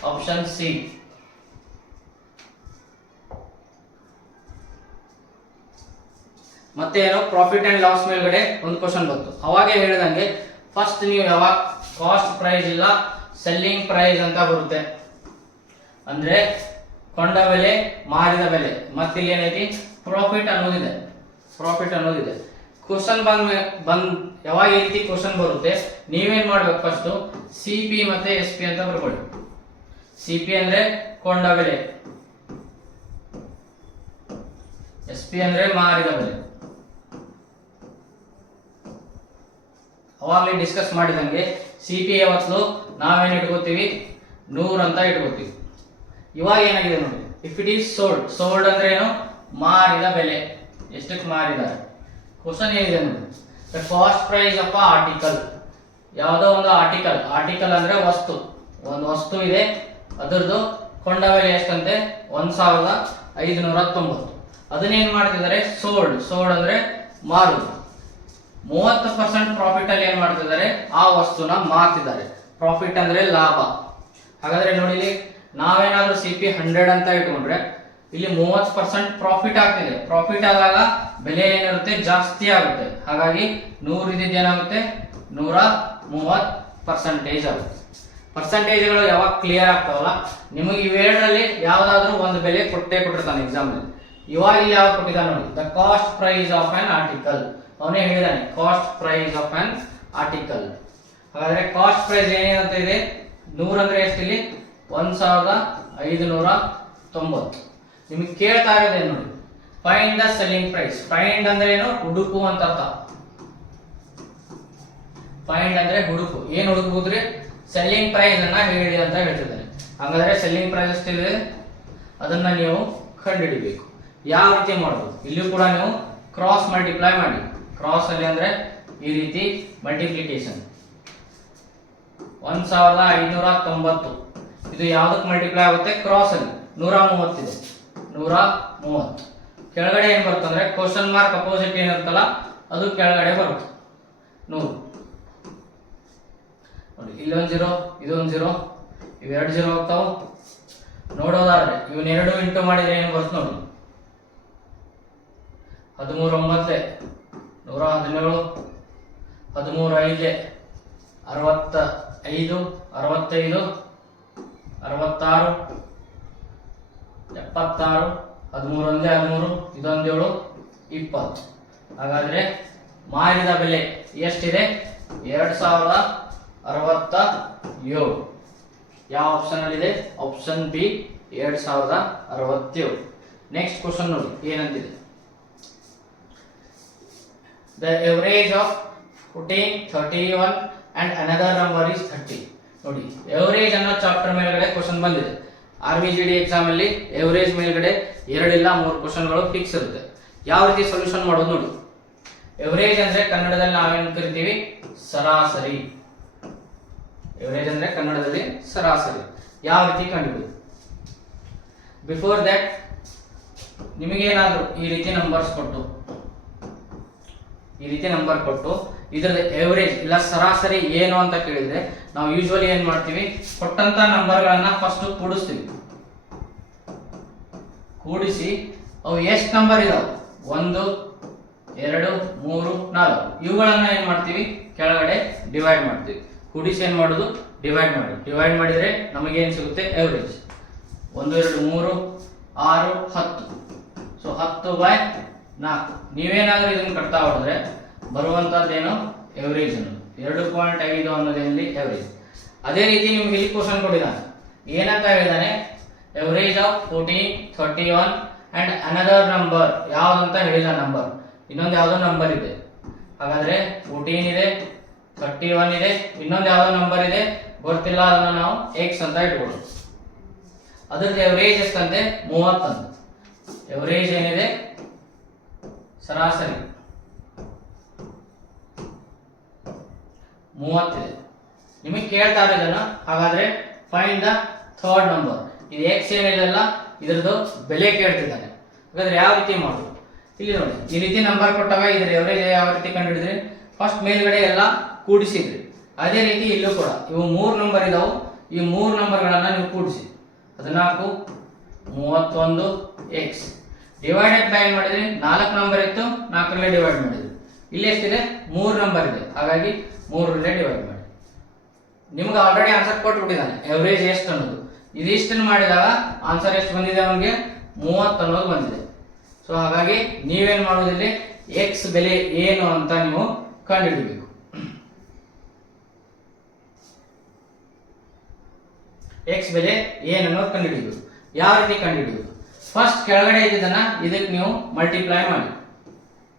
Option C. ಮತ್ತೆ ಏನೋ ಪ್ರಾಫಿಟ್ ಅಂಡ್ ಲಾಸ್ ಮೇಲ್ಗಡೆ ಒಂದು ಕ್ವಶನ್ ಬಂತು. ಅವಾಗೇ ಹೇಳಿದಂಗೆ ಫಸ್ಟ್ ನೀವು ಯಾವಾಗ ಕಾಸ್ಟ್ ಪ್ರೈಸ್ ಇಲ್ಲ ಸೆಲ್ಲಿಂಗ್ ಪ್ರೈಸ್ ಅಂತ ಬರುತ್ತೆ, ಅಂದ್ರೆ ಕೊಂಡ ಬೆಲೆ ಮಾರಿದ ಬೆಲೆ. ಮತ್ತೆ ಇಲ್ಲಿ ಏನೈತಿ ಪ್ರಾಫಿಟ್ ಅನ್ನೋದಿದೆ, ಪ್ರಾಫಿಟ್ ಅನ್ನೋದಿದೆ. ಕ್ವಶನ್ ಬಂದ್ ಯಾವಾಗ ಈ ರೀತಿ ಕ್ವಶನ್ ಬರುತ್ತೆ ನೀವೇನ್ ಮಾಡ್ಬೇಕು, ಫಸ್ಟ್ ಸಿ ಪಿ ಮತ್ತೆ ಎಸ್ ಪಿ ಅಂತ ಬರ್ಕೊಳ್ಳಿ. ಸಿ ಪಿ ಅಂದ್ರೆ ಕೊಂಡ ಬೆಲೆ, ಎಸ್ ಪಿ ಅಂದ್ರೆ ಮಾರಿದ ಬೆಲೆ. ಅವಾಗಲೇ ಡಿಸ್ಕಸ್ ಮಾಡಿದಂಗೆ ಸಿ ಪಿ ಯಾವತ್ತು ನಾವೇನು ಇಟ್ಕೋತೀವಿ 100 ಅಂತ ಇಟ್ಕೋತೀವಿ. ಇವಾಗ ಏನಾಗಿದೆ ನೋಡಿ, if it is sold, sold ಅಂದ್ರೆ ಏನು? ಮಾರಿದ ಬೆಲೆ. ಎಷ್ಟಕ್ಕೆ ಮಾರಿದ್ದಾರೆ? ಕ್ವಶನ್ ಏನಿದೆ ನೋಡಿ, the cost price of article. ಯಾವುದೋ ಒಂದು ಆರ್ಟಿಕಲ್, ಆರ್ಟಿಕಲ್ ಅಂದ್ರೆ ವಸ್ತು, ಒಂದು ವಸ್ತು ಇದೆ, ಅದರದ್ದು ಕೊಂಡ ಬೆಲೆ ಎಷ್ಟಂತೆ? 1590. ಅದನ್ನೇನ್ ಮಾಡ್ತಿದ್ದಾರೆ? ಸೋಲ್ಡ್. ಸೋಲ್ಡ್ ಅಂದ್ರೆ ಮಾರುದು. 30% ಪ್ರಾಫಿಟ್ ಅಲ್ಲಿ ಏನ್ ಮಾಡ್ತಿದ್ದಾರೆ? ಆ ವಸ್ತುನ ಮಾರ್ತಿದ್ದಾರೆ. ಪ್ರಾಫಿಟ್ ಅಂದ್ರೆ ಲಾಭ. ಹಾಗಾದ್ರೆ ನೋಡಿ, ಇಲ್ಲಿ ನಾವೇನಾದ್ರೂ ಸಿ ಪಿ 100 ಅಂತ ಇಟ್ಕೊಂಡ್ರೆ ಇಲ್ಲಿ 30% ಪ್ರಾಫಿಟ್ ಆಗ್ತಿದೆ. ಪ್ರಾಫಿಟ್ ಆದಾಗ ಬೆಲೆ ಏನಿರುತ್ತೆ? ಜಾಸ್ತಿ ಆಗುತ್ತೆ. ಹಾಗಾಗಿ 100 ಇದ್ದಿದ್ದು ಏನಾಗುತ್ತೆ? 130% ಆಗುತ್ತೆ. ಪರ್ಸೆಂಟೇಜ್ಗಳು ಯಾವಾಗ ಕ್ಲಿಯರ್ ಆಗ್ತಾವಲ್ಲ ನಿಮಗೆ ಇವೆರಡರಲ್ಲಿ ಯಾವ್ದಾದ್ರು ಒಂದು ಬೆಲೆ ಕೊಟ್ಟಿರ್ತಾನೆ ಎಕ್ಸಾಮ್ ಅಲ್ಲಿ. ಇವಾಗ ಇಲ್ಲಿ ಯಾವ್ದು ಕೊಟ್ಟಿದ್ದಾನೆ ನೋಡಿ, the cost price of an article. ಅವನೇ ಹೇಳಿದಾನೆ cost price of an article. ಹಾಗಾದ್ರೆ ಕಾಸ್ಟ್ ಪ್ರೈಸ್ ಏನೇನಂತ ಇದೆ? 100 ಅಂದ್ರೆ ಎಷ್ಟಿಲ್ಲಿ? 1590. ನಿಮಗೆ ಕೇಳ್ತಾ ಇರೋದೇನು ನೋಡಿ, find the selling price. Find ಅಂದ್ರೆ ಏನು? ಹುಡುಕು ಅಂತ ಅರ್ಥ. ಫೈಂಡ್ ಅಂದ್ರೆ ಹುಡುಕು. ಏನ್ ಹುಡುಕುದ್ರಿ? ಸೆಲ್ಲಿಂಗ್ ಪ್ರೈಸ್ ಅನ್ನ ಹೇಳಿ ಅಂತ ಹೇಳ್ತಿದ್ದಾರೆ. ಹಾಗಾದ್ರೆ ಸೆಲ್ಲಿಂಗ್ ಪ್ರೈಸ್ ಎಷ್ಟಿದೆ ಅದನ್ನ ನೀವು ಕಂಡುಹಿಡಿಬೇಕು. ಯಾವ ರೀತಿ ಮಾಡೋದು? ಇಲ್ಲೂ ಕೂಡ ನೀವು ಕ್ರಾಸ್ ಮಲ್ಟಿಪ್ಲೈ ಮಾಡಿ. ಕ್ರಾಸ್ ಅಲ್ಲಿ ಅಂದ್ರೆ ಈ ರೀತಿ ಮಲ್ಟಿಪ್ಲಿಕೇಶನ್. 1590 ಇದು ಯಾವ್ದಕ್ಕೆ ಮಲ್ಟಿಪ್ಲೈ ಆಗುತ್ತೆ? ಕ್ರಾಸ್ ಅಲ್ಲಿ 130 ಇದೆ, 130. ಕೆಳಗಡೆ ಏನ್ ಬರುತ್ತೆ ಅಂದ್ರೆ ಕ್ವಶನ್ ಮಾರ್ಕ್ ಅಪೋಸಿಟ್ ಏನಿರುತ್ತಲ್ಲ ಅದು ಕೆಳಗಡೆ ಬರುತ್ತೆ 100. ನೋಡಿ, ಇಲ್ಲೊಂದು 0, ಇದೊಂದು 0, ಇವೆರಡು 0 ಹೋಗ್ತಾವ. ನೋಡೋದಾದ್ರೆ ಇವನ್ನೆರಡು ಇಂಟು ಮಾಡಿದ್ರೆ ಏನು ಬರುತ್ತೆ ನೋಡಿ, 13 9 117, 13 5 65, 65 66 76, 13 1 13, ಇದೊಂದು 7 20. ಹಾಗಾದ್ರೆ ಮಾರಿದ ಬೆಲೆ ಎಷ್ಟಿದೆ? 2067. ಯಾವ ಆಪ್ಷನ್ ಅಲ್ಲಿ ಇದೆ? Option B 2067. ನೆಕ್ಸ್ಟ್ ಕ್ವಶನ್ ನೋಡಿ ಏನಂತಿದೆ, the average of 14 31 and another number is 30. ನೋಡಿ, ಎವರೇಜ್ ಅನ್ನೋ ಚಾಪ್ಟರ್ ಮೇಲ್ಗಡೆ ಕ್ವಶನ್ ಬಂದಿದೆ. RVGD ಎಕ್ಸಾಮ್ ಅಲ್ಲಿ ಎವರೇಜ್ ಮೇಲ್ಗಡೆ 2 ಇಲ್ಲ 3 ಕ್ವಶನ್ಗಳು ಫಿಕ್ಸ್ ಇರುತ್ತೆ. ಯಾವ ರೀತಿ ಸೊಲ್ಯೂಷನ್ ಮಾಡೋದು ನೋಡಿ. ಎವರೇಜ್ ಅಂದ್ರೆ ಕನ್ನಡದಲ್ಲಿ ನಾವೇನು ಕರಿತೀವಿ? ಸರಾಸರಿ. ಎವರೇಜ್ ಅಂದ್ರೆ ಕನ್ನಡದಲ್ಲಿ ಸರಾಸರಿ. ಯಾವ ರೀತಿ ಕಂಡುಹಿಡಿಯೋದು? ಬಿಫೋರ್ ದಟ್ ನಿಮಗೇನಾದ್ರು ಈ ರೀತಿ ನಂಬರ್ ಕೊಟ್ಟು ಇದರದ ಎವರೇಜ್ ಇಲ್ಲ ಸರಾಸರಿ ಏನು ಅಂತ ಕೇಳಿದ್ರೆ ನಾವು ಯೂಶುವಲಿ ಏನ್ ಮಾಡ್ತೀವಿ? ಕೊಟ್ಟಂತ ನಂಬರ್ಗಳನ್ನ ಫಸ್ಟ್ ಕೂಡಿಸ್ತೀವಿ. ಕೂಡಿಸಿ ಅವು ಎಷ್ಟು ನಂಬರ್ ಇದಾವೆ 1 2 3 4 ಇವುಗಳನ್ನ ಏನ್ ಮಾಡ್ತೀವಿ? ಕೆಳಗಡೆ ಡಿವೈಡ್ ಮಾಡ್ತೀವಿ. ಕೂಡಿಸಿ ಏನ್ ಮಾಡೋದು? ಡಿವೈಡ್ ಮಾಡಿದರೆ ನಮಗೆ ಏನು ಸಿಗುತ್ತೆ ಎವರೇಜ್ 1 2 3 6 10 ಸೊ 10/4 ನೀವೇನಾದ್ರೂ ಇದನ್ನು ಕಟ್ತಾ ಹೋದ್ರೆ ಬರುವಂತದ್ದೇನು ಎವರೇಜ್ ಅನ್ನೋದು 2.5 ಅನ್ನೋದೇನಲ್ಲಿ ಎವರೇಜ್. ಅದೇ ರೀತಿ ನಿಮ್ಗೆ ಇಲ್ಲಿ ಕ್ವಶನ್ ಕೊಟ್ಟಿದ್ದಾನೆ, ಏನಂತ ಹೇಳಿದಾನೆ, average of 14 31 and another number ಯಾವ್ದಂತ ಹೇಳಿದ ನಂಬರ್, ಇನ್ನೊಂದು ಯಾವ್ದೋ ನಂಬರ್ ಇದೆ. ಹಾಗಾದ್ರೆ 14 ಇದೆ, 31 ಇದೆ, ಇನ್ನೊಂದು ಯಾವ್ದೋ ನಂಬರ್ ಇದೆ ಗೊತ್ತಿಲ್ಲ, ಅದನ್ನ ನಾವು x ಅಂತ ಇಟ್ಕೊಳ್ಳೋದು. ಅದ್ರದ್ದು ಎವರೇಜ್ ಎಷ್ಟಂತೆ 30 ಅಂತ. ಎವರೇಜ್ ಏನಿದೆ ಸರಾಸರಿ 30 ಇದೆ. ನಿಮಗೆ ಕೇಳ್ತಾ ಇರೋದನ್ನ ಹಾಗಾದ್ರೆ ಫೈಂಡ್ ದ ಥರ್ಡ್ ನಂಬರ್. ಇದು x ಏನಿದೆಲ್ಲ ಇದ್ರದ್ದು ಬೆಲೆ ಕೇಳ್ತಿದ್ದಾನೆ. ಹಾಗಾದ್ರೆ ಯಾವ ರೀತಿ ಮಾಡುದು, ಇಲ್ಲಿ ನೋಡಿ, ಈ ರೀತಿ ನಂಬರ್ ಕೊಟ್ಟಾಗ ಇದ್ರ ಎವರೇಜ್ ಯಾವ ರೀತಿ ಕಂಡುಹಿಡಿದ್ರಿ, ಫಸ್ಟ್ ಮೇಲ್ಗಡೆ ಎಲ್ಲ ಕೂಡಿಸಿದ್ರಿ. ಅದೇ ರೀತಿ ಇಲ್ಲೂ ಕೂಡ ಇವು 3 ನಂಬರ್ ಇದಾವು, ಈ 3 ನಂಬರ್ಗಳನ್ನ ನೀವು ಕೂಡಿಸಿ 14 31 x ಡಿವೈಡೆಡ್ ಬೈ ಏನ್ ಮಾಡಿದ್ರಿ, 4 ನಂಬರ್ ಇತ್ತು 4 ರಲ್ಲೇ ಡಿವೈಡ್ ಮಾಡಿದ್ರಿ. ಇಲ್ಲಿ ಎಷ್ಟಿದೆ 3 ನಂಬರ್ ಇದೆ, ಹಾಗಾಗಿ 3 ರಲ್ಲೇ ಡಿವೈಡ್ ಮಾಡಿ. ನಿಮ್ಗೆ ಆಲ್ರೆಡಿ ಆನ್ಸರ್ ಕೊಟ್ಬಿಟ್ಟಿದ್ದಾನೆ ಎವರೇಜ್ ಎಷ್ಟು ಅನ್ನೋದು. ಇದಿಷ್ಟನ್ನು ಮಾಡಿದಾಗ ಆನ್ಸರ್ ಎಷ್ಟು ಬಂದಿದೆ, ಅವನಿಗೆ 30 ಅನ್ನೋದು ಬಂದಿದೆ. ಸೊ ಹಾಗಾಗಿ ನೀವೇನ್ ಮಾಡೋದಿಲ್ಲಿ ಎಕ್ಸ್ ಬೆಲೆ ಏನು ಅಂತ ನೀವು ಕಂಡುಹಿಡಬೇಕು. ಎಕ್ಸ್ ಬೆಲೆ ಏನನ್ನೋದು ಕಂಡುಹಿಡಿಯಬೇಕು. ಯಾವ ರೀತಿ ಕಂಡುಹಿಡಿಯುವುದು, ಫಸ್ಟ್ ಕೆಳಗಡೆ ಇದ್ದದನ್ನ ಇದಕ್ಕೆ ನೀವು ಮಲ್ಟಿಪ್ಲೈ ಮಾಡಿ.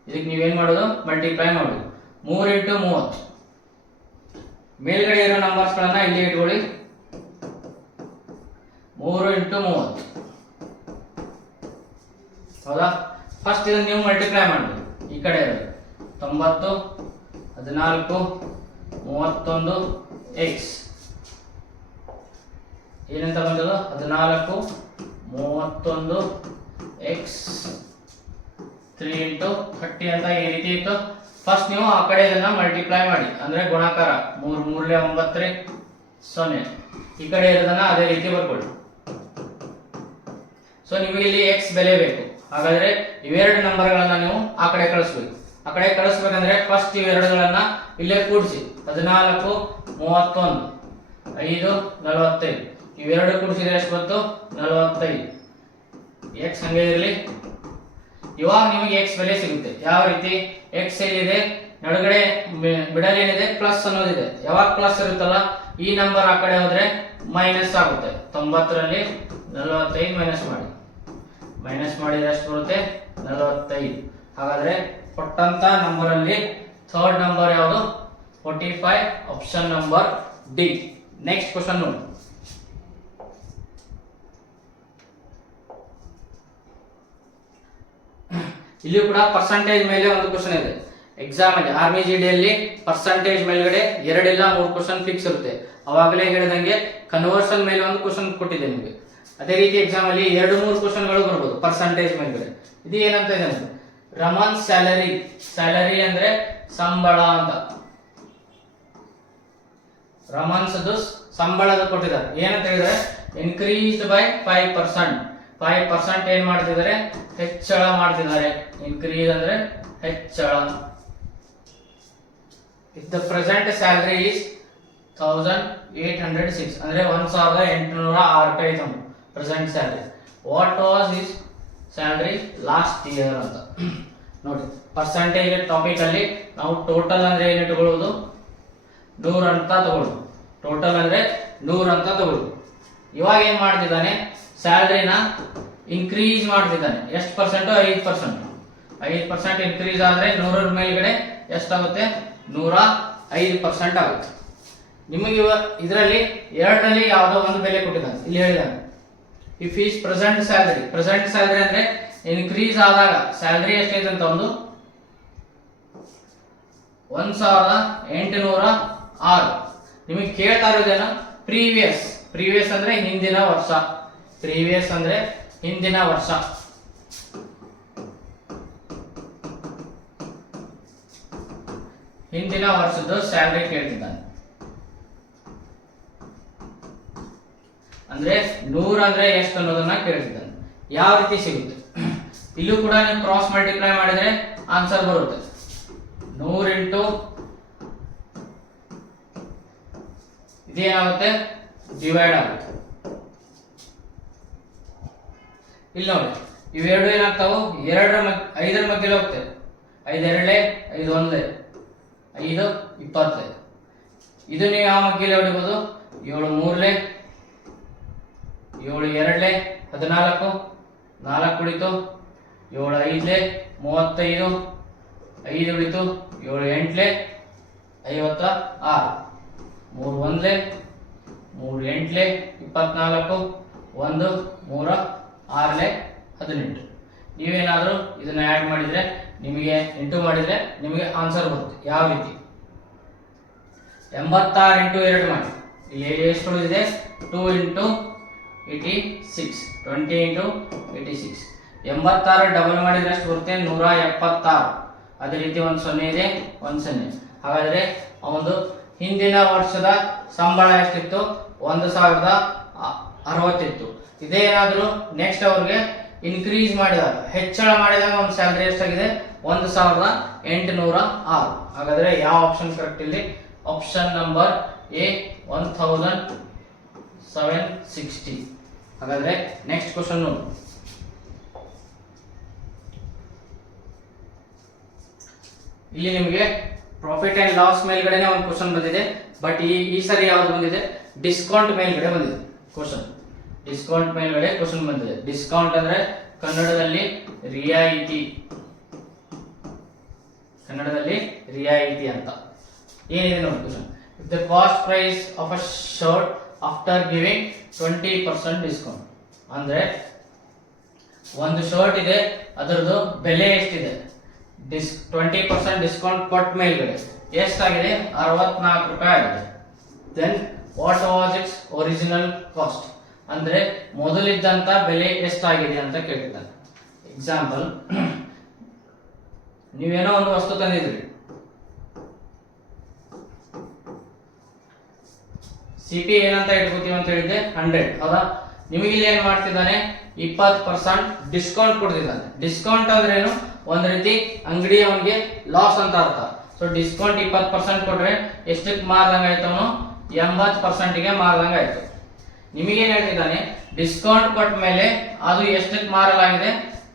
ಇದಕ್ಕೆ ನೀವೇನ್ ಮಾಡೋದು, ಮಲ್ಟಿಪ್ಲೈ ಮಾಡೋದು. 3 × 30 ಮೇಲ್ಗಡೆ ಇರೋ ನಂಬರ್ಸ್ ಗಳನ್ನ ಇಲ್ಲಿ ಇಟ್ಕೊಳ್ಳಿ. 3 × 30 ಹೌದಾ. ಫಸ್ಟ್ ಇದನ್ನ ನೀವು ಮಲ್ಟಿಪ್ಲೈ ಮಾಡಬೇಕು. ಈ ಕಡೆ ಇರೋದು 90 14 31 x ಏನಂತ ಬಂದದು, 14 31 x 3 × 30 ಅಂತ ಈ ರೀತಿ ಇತ್ತು. ಫಸ್ಟ್ ನೀವು ಆ ಕಡೆ ಇದನ್ನ ಮಲ್ಟಿಪ್ಲೈ ಮಾಡಿ, ಅಂದ್ರೆ ಗುಣಾಕಾರ 3 3 9 0. ಈ ಕಡೆ ಇರೋದನ್ನ ಅದೇ ರೀತಿ ಬರ್ಕೊಳ್ಳಿ. ಸೊ ನಿಮಗೆ ಇಲ್ಲಿ x ಬೆಲೆ ಬೇಕು, ಹಾಗಾದ್ರೆ ಇವೆರಡು ನಂಬರ್ಗಳನ್ನ ನೀವು ಆ ಕಡೆ ಕಳಿಸ್ಬೇಕು. ಆ ಕಡೆ ಕಳಿಸ್ಬೇಕಂದ್ರೆ ಫಸ್ಟ್ ಇವೆರಡುಗಳನ್ನ ಇಲ್ಲೇ ಕೂಡಿಸಿ. 14 31 5 45 ಇವೆರಡು ಕೂಡಿಸಿದ್ರೆ ಎಷ್ಟು ಬಂತು, 45. x ಹಂಗೆ ಇರಲಿ. ಇವಾಗ ನಿಮಗೆ x ಬೆಲೆ ಸಿಗುತ್ತೆ. ಯಾವ ರೀತಿ, x ಏನಿದೆ ನಡುಗಡೆ ಬಿಡಲ್ ಏನಿದೆ ಪ್ಲಸ್ ಅನ್ನೋದಿದೆ. ಯಾವಾಗ ಪ್ಲಸ್ ಇರುತ್ತಲ್ಲ ಈ ನಂಬರ್ ಆ ಕಡೆ ಹೋದ್ರೆ ಮೈನಸ್ ಆಗುತ್ತೆ. 90 ರಲ್ಲಿ 45 ಮೈನಸ್ ಮಾಡಿ, ಮೈನಸ್ ಮಾಡಿದ್ರೆ ಎಷ್ಟು ಬರುತ್ತೆ 45. ಹಾಗಾದ್ರೆ ಕೊಟ್ಟಂತ ನಂಬರ್ ಅಲ್ಲಿ ಥರ್ಡ್ ನಂಬರ್ ಯಾವುದು, 45, option number D. Next question ನೋಡಿ. ಇಲ್ಲಿ ಕೂಡ ಪರ್ಸೆಂಟೇಜ್ ಮೇಲೆ ಒಂದು ಕ್ವಶನ್ ಇದೆ. ಎಕ್ಸಾಮ್ ಅಲ್ಲಿ ಆರ್ಮಿ ಜಿಡಿ ಅಲ್ಲಿ ಪರ್ಸೆಂಟೇಜ್ ಮೇಲ್ಗಡೆ 2 ಇಲ್ಲ 3 ಕ್ವಶನ್ ಫಿಕ್ಸ್ ಇರುತ್ತೆ. ಅವಾಗಲೇ ಹೇಳಿದಂಗೆ ಕನ್ವರ್ಷನ್ ಮೇಲೆ ಒಂದು ಕ್ವಶನ್ ಕೊಟ್ಟಿದೆ ನಿಮಗೆ. ಅದೇ ರೀತಿ ಎಕ್ಸಾಮ್ ಅಲ್ಲಿ 2-3 ಕ್ವಶನ್ಗಳು ಬರ್ಬೋದು ಪರ್ಸೆಂಟೇಜ್ ಮೇಲ್ಗಡೆ. ಇದು ಏನಂತ ಇದೆ ಅಂದ್ರೆ ರಮನ್ ಸ್ಯಾಲರಿ. ಸ್ಯಾಲರಿ ಅಂದ್ರೆ ಸಂಬಳ ಅಂತ. ರಮನ್ಸ್ ಸಂಬಳದ ಕೊಟ್ಟಿದ್ದಾರೆ. ಏನಂತ ಹೇಳಿದ್ರೆ ಇನ್ಕ್ರೀಸ್ಡ್ ಬೈ 5%. 5% ಏನ್ ಮಾಡ್ತಿದ್ದಾರೆ, ಹೆಚ್ಚಳ ಮಾಡ್ತಿದ್ದಾರೆ. ಇನ್ಕ್ರೀಸ್ ಅಂದ್ರೆ ಹೆಚ್ಚಳ. If the present salary is 1806 ಅಂದ್ರೆ 1806 ರೂಪಾಯಿ ಐತೆ present salary. What was is salary last year ಅಂತ ನೋಡಿ. ಪರ್ಸೆಂಟೇಜ್ ಟಾಪಿಕ್ ಅಲ್ಲಿ ನಾವು ಟೋಟಲ್ ಅಂದ್ರೆ ಏನು ಇಟ್ಕೊಳ್ಳೋದು, 100 ಅಂತ ತಗೊಳ್ಳೋದು. ಟೋಟಲ್ ಅಂದ್ರೆ 100 ಅಂತ ತಗೊಳ್ಳೋದು. ಇವಾಗ ಏನ್ ಮಾಡ್ತಿದ್ದಾನೆ, ಸ್ಯಾಲರಿನ ಇನ್ಕ್ರೀಸ್ ಮಾಡ್ತಿದ್ದಾನೆ. ಎಷ್ಟು ಪರ್ಸೆಂಟ್, 5%. 5% ಇನ್ಕ್ರೀಸ್ ಆದ್ರೆ 100 ಮೇಲ್ಗಡೆ ಎಷ್ಟಾಗುತ್ತೆ, 105% ಆಗುತ್ತೆ. ನಿಮಗೆ ಇದರಲ್ಲಿ ಎರಡರಲ್ಲಿ ಯಾವುದೋ ಒಂದು ಬೆಲೆ ಕೊಟ್ಟಿದ್ದಾನೆ. ಇಲ್ಲಿ ಹೇಳಿದಾನೆ if is present salary. Present salary ಅಂದ್ರೆ ಇನ್ಕ್ರೀಸ್ ಆದಾಗ ಸ್ಯಾಲರಿ ಎಷ್ಟೈತೆ ಅಂತ ಒಂದು 1806. ನಿಮಗೆ ಕೇಳ್ತಾ ಇರೋದೇನು, ಪ್ರೀವಿಯಸ್. ಪ್ರೀವಿಯಸ್ ಅಂದ್ರೆ ಹಿಂದಿನ ವರ್ಷ. ಪ್ರೀವಿಯಸ್ ಅಂದ್ರೆ ಹಿಂದಿನ ವರ್ಷ. ಹಿಂದಿನ ವರ್ಷದ ಸ್ಯಾಲರಿ ಕೇಳ್ತಿದ್ದಾನೆ. ಅಂದ್ರೆ 100 ಅಂದ್ರೆ ಎಷ್ಟು ಅನ್ನೋದನ್ನ ಕೇಳ್ತಿದ್ದಾನೆ. ಯಾವ ರೀತಿ ಸಿಗುತ್ತೆ, ಇಲ್ಲೂ ಕೂಡ ನೀವು ಕ್ರಾಸ್ ಮಲ್ಟಿಪ್ಲೈ ಮಾಡಿದ್ರೆ ಆನ್ಸರ್ ಬರುತ್ತೆ. 100 × ಇದೇನಾಗುತ್ತೆ ಡಿವೈಡ್ ಆಗುತ್ತೆ. ಇಲ್ಲಿ ನೋಡಿ ಇವೆರಡು ಏನಾಗ್ತಾವು 5ರ ಮಧ್ಯದಲ್ಲಿ ಹೋಗ್ತದೆ. 5 ಎರಡಲೆ 5 ಒಂದ್ಲೆ 5 20. ಇದು ನೀವು ಯಾವ ಮಧ್ಯದಲ್ಲಿ ಹೊಡಿಬೋದು 7 ಮೂರ್ಲೆ 7 ಎರಡ್ಲೆ 14 4 ಉಳಿತು 7 5ಲೆ 35 5 ಉಳಿತು 7 8ಲೆ 56 3 ಒಂದ್ಲೆ 3 8ಲೆ 24 1 3 6ಲೆ 18. ನೀವೇನಾದರೂ ಇದನ್ನ ಆ್ಯಡ್ ಮಾಡಿದರೆ ನಿಮಗೆ ಇಂಟು ಮಾಡಿದರೆ ನಿಮಗೆ ಆನ್ಸರ್ ಬರುತ್ತೆ. ಯಾವ ರೀತಿ 86 ಇಂಟು 2 ಮಾಡಿ. ಇಲ್ಲಿ ಎಷ್ಟು ಉಳಿದಿದೆ 2 ಇಂಟು 86 20 ಇಂಟು 86. 86 ಡಬಲ್ ಮಾಡಿದ್ರೆ ಎಷ್ಟು ಬರುತ್ತೆ 176. ಅದೇ ರೀತಿ ಒಂದು 0 ಇದೆ ಒಂದು 0. ಹಾಗಾದರೆ ಅವನು ಹಿಂದಿನ ವರ್ಷದ ಸಂಬಳ ಎಷ್ಟಿತ್ತು 1060 ಇತ್ತು. ಇದೇನಾದರೂ ನೆಕ್ಸ್ಟ್ ಅವ್ರಿಗೆ ಇನ್ಕ್ರೀಸ್ ಮಾಡಿದಾಗ ಹೆಚ್ಚಳ ಮಾಡಿದಾಗ ಒಂದು ಸ್ಯಾಲರಿ ಎಷ್ಟಾಗಿದೆ 1806. ಹಾಗಾದರೆ ಯಾವ ಆಪ್ಷನ್ ಕರೆಕ್ಟ್ ಇಲ್ಲಿ ಆಪ್ಷನ್ ನಂಬರ್ ಎ 1760. ಹಾಗಾದರೆ ನೆಕ್ಸ್ಟ್ ಕ್ವಶನ್ ನೋಡಿ. ಇಲ್ಲಿ ನಿಮಗೆ ಪ್ರಾಫಿಟ್ ಅಂಡ್ ಲಾಸ್ ಮೇಲ್ಗಡೆನೆ ಒಂದು ಕ್ವಶನ್ ಬಂದಿದೆ. ಬಟ್ ಈ ಸರಿ ಯಾವ್ದು ಬಂದಿದೆ ಡಿಸ್ಕೌಂಟ್ ಮೇಲ್ಗಡೆ ಬಂದಿದೆ ಕ್ವಶನ್. ಡಿಸ್ಕೌಂಟ್ ಮೇಲ್ಗಡೆ ಕ್ವಶನ್ ಬಂದಿದೆ. ಡಿಸ್ಕೌಂಟ್ ಅಂದ್ರೆ ಕನ್ನಡದಲ್ಲಿ ರಿಯಾಯಿತಿ. ಕನ್ನಡದಲ್ಲಿ ರಿಯಾಯಿತಿ ಅಂತ ಏನಿದೆ ನೋಡಿ question. The cost price of a shirt after giving 20% discount. ಅಂದ್ರೆ ಒಂದು ಶರ್ಟ್ ಇದೆ ಅದರದ್ದು ಬೆಲೆ ಎಷ್ಟಿದೆ 20% ಡಿಸ್ಕೌಂಟ್ ಕೊಟ್ಟ ಮೇಲ್ಗಡೆ ಎಷ್ಟಾಗಿದೆ 64 ರೂಪಾಯಿ ಆಗಿದೆ. Then what was its original cost ಅಂದ್ರೆ ಮೊದಲಿದ್ದಂತ ಬೆಲೆ ಎಷ್ಟಾಗಿದೆ ಅಂತ ಕೇಳ್ತಿದ್ದಾನೆ. ಎಕ್ಸಾಂಪಲ್, ನೀವೇನೋ ಒಂದು ವಸ್ತು ತಂದಿದ್ರಿ, CP ಏನಂತ ಇಟ್ಕೋತೀವಿ ಅಂತ ಹೇಳಿದ್ದೆ 100. ಹೌದಾ? ನಿಮಗೆ ಇಲ್ಲಿ ಏನ್ ಮಾಡ್ತಿದ್ದಾನೆ 20% ಡಿಸ್ಕೌಂಟ್ ಕೊಡ್ತಿದ್ದಾನೆ. ಡಿಸ್ಕೌಂಟ್ ಅಂದ್ರೆ ಏನು ಒಂದ್ ರೀತಿ ಅಂಗಡಿ ಅವನಿಗೆ ಲಾಸ್ ಅಂತ ಅರ್ಥ. ಸೊ ಡಿಸ್ಕೌಂಟ್ 20% ಕೊಟ್ರೆ ಎಷ್ಟಕ್ಕೆ ಮಾರ್ದಂಗ ಆಯ್ತು ಅವನು 80%ಗೆ ಮಾರ್ದಂಗ ಆಯ್ತು. ನಿಮಗೇನ್ ಹೇಳ್ತಿದ್ದಾನೆ ಡಿಸ್ಕೌಂಟ್ ಕೊಟ್ಟ ಮೇಲೆ ಅದು ಎಷ್ಟಕ್ಕೆ ಮಾರಲಾಗಿದೆ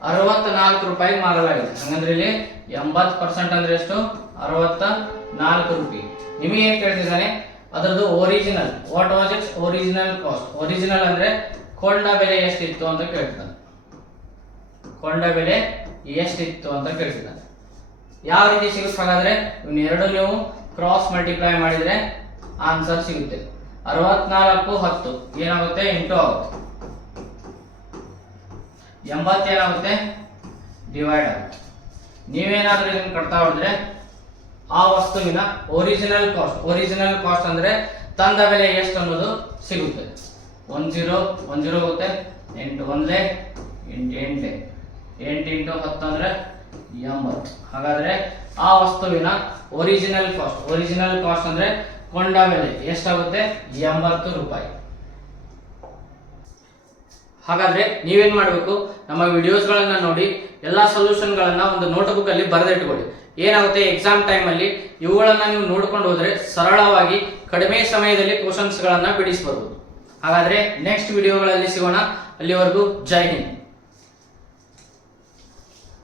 64 ರೂಪಾಯಿ ಮಾರಲಾಗಿದೆ. ಹಂಗಂದ್ರೆ ಇಲ್ಲಿ 80% ಅಂದ್ರೆ ಎಷ್ಟು 64 ರೂಪಾಯಿ. ನಿಮಗೆ ಏನ್ ಕೇಳ್ತಿದ್ದಾನೆ ಅದರದ್ದು original what was its original cost. Original ಅಂದ್ರೆ ಕೊಂಡ ಬೆಲೆ ಎಷ್ಟಿತ್ತು ಅಂತ ಕೇಳ್ತಿದ್ದಾನೆ. ಕೊಂಡ ಬೆಲೆ ಎಷ್ಟಿತ್ತು ಅಂತ ಕೇಳ್ತಿದ್ದಾನೆ. ಯಾವ ರೀತಿ ಸಿಗುತ್ತೆ ಹಾಗಾದ್ರೆ ಇವನ್ನೆರಡು ನೀವು ಕ್ರಾಸ್ ಮಲ್ಟಿಪ್ಲೈ ಮಾಡಿದ್ರೆ ಆನ್ಸರ್ ಸಿಗುತ್ತೆ. 64 10 ಏನಾಗುತ್ತೆ ಇಂಟು ಆಗುತ್ತೆ. 80 ಏನಾಗುತ್ತೆ ಡಿವೈಡ್ ಆಗುತ್ತೆ. ನೀವೇನಾದ್ರೂ ಇದನ್ನು ಕಟ್ತಾ ಹೋದ್ರೆ ಆ ವಸ್ತುವಿನ ಒರಿಜಿನಲ್ ಕಾಸ್ಟ್ ಅಂದ್ರೆ ತಂದ ಬೆಲೆ ಎಷ್ಟು ಅನ್ನೋದು ಸಿಗುತ್ತೆ. 10 ಹೋಗುತ್ತೆ 8 ಒಂದ್ಲೆ 8 ಇಂಟು 10 ಅಂದ್ರೆ 80. ಹಾಗಾದ್ರೆ ಆ ವಸ್ತುವಿನ ಒರಿಜಿನಲ್ ಕಾಸ್ಟ್ ಅಂದ್ರೆ ಕೊಂಡ ಬೆಲೆ ಎಷ್ಟಾಗುತ್ತೆ 80 ರೂಪಾಯಿ. ಹಾಗಾದ್ರೆ ನೀವೇನ್ ಮಾಡಬೇಕು ನಮ್ಮ ವಿಡಿಯೋಸ್ಗಳನ್ನ ನೋಡಿ ಎಲ್ಲಾ ಸೊಲ್ಯೂಷನ್ಗಳನ್ನ ಒಂದು ನೋಟ್ಬುಕ್ ಅಲ್ಲಿ ಬರೆದಿಟ್ಕೊಳ್ಳಿ. ಏನಾಗುತ್ತೆ ಎಕ್ಸಾಮ್ ಟೈಮ್ ಅಲ್ಲಿ ಇವುಗಳನ್ನ ನೀವು ನೋಡ್ಕೊಂಡು ಹೋದ್ರೆ ಸರಳವಾಗಿ ಕಡಿಮೆ ಸಮಯದಲ್ಲಿ ಕ್ವಶನ್ಸ್ ಗಳನ್ನ ಬಿಡಿಸಬಹುದು. ಹಾಗಾದ್ರೆ ನೆಕ್ಸ್ಟ್ ವಿಡಿಯೋಗಳಲ್ಲಿ ಸಿಗೋಣ. ಅಲ್ಲಿವರೆಗೂ ಜೈ ಹಿಂದ್.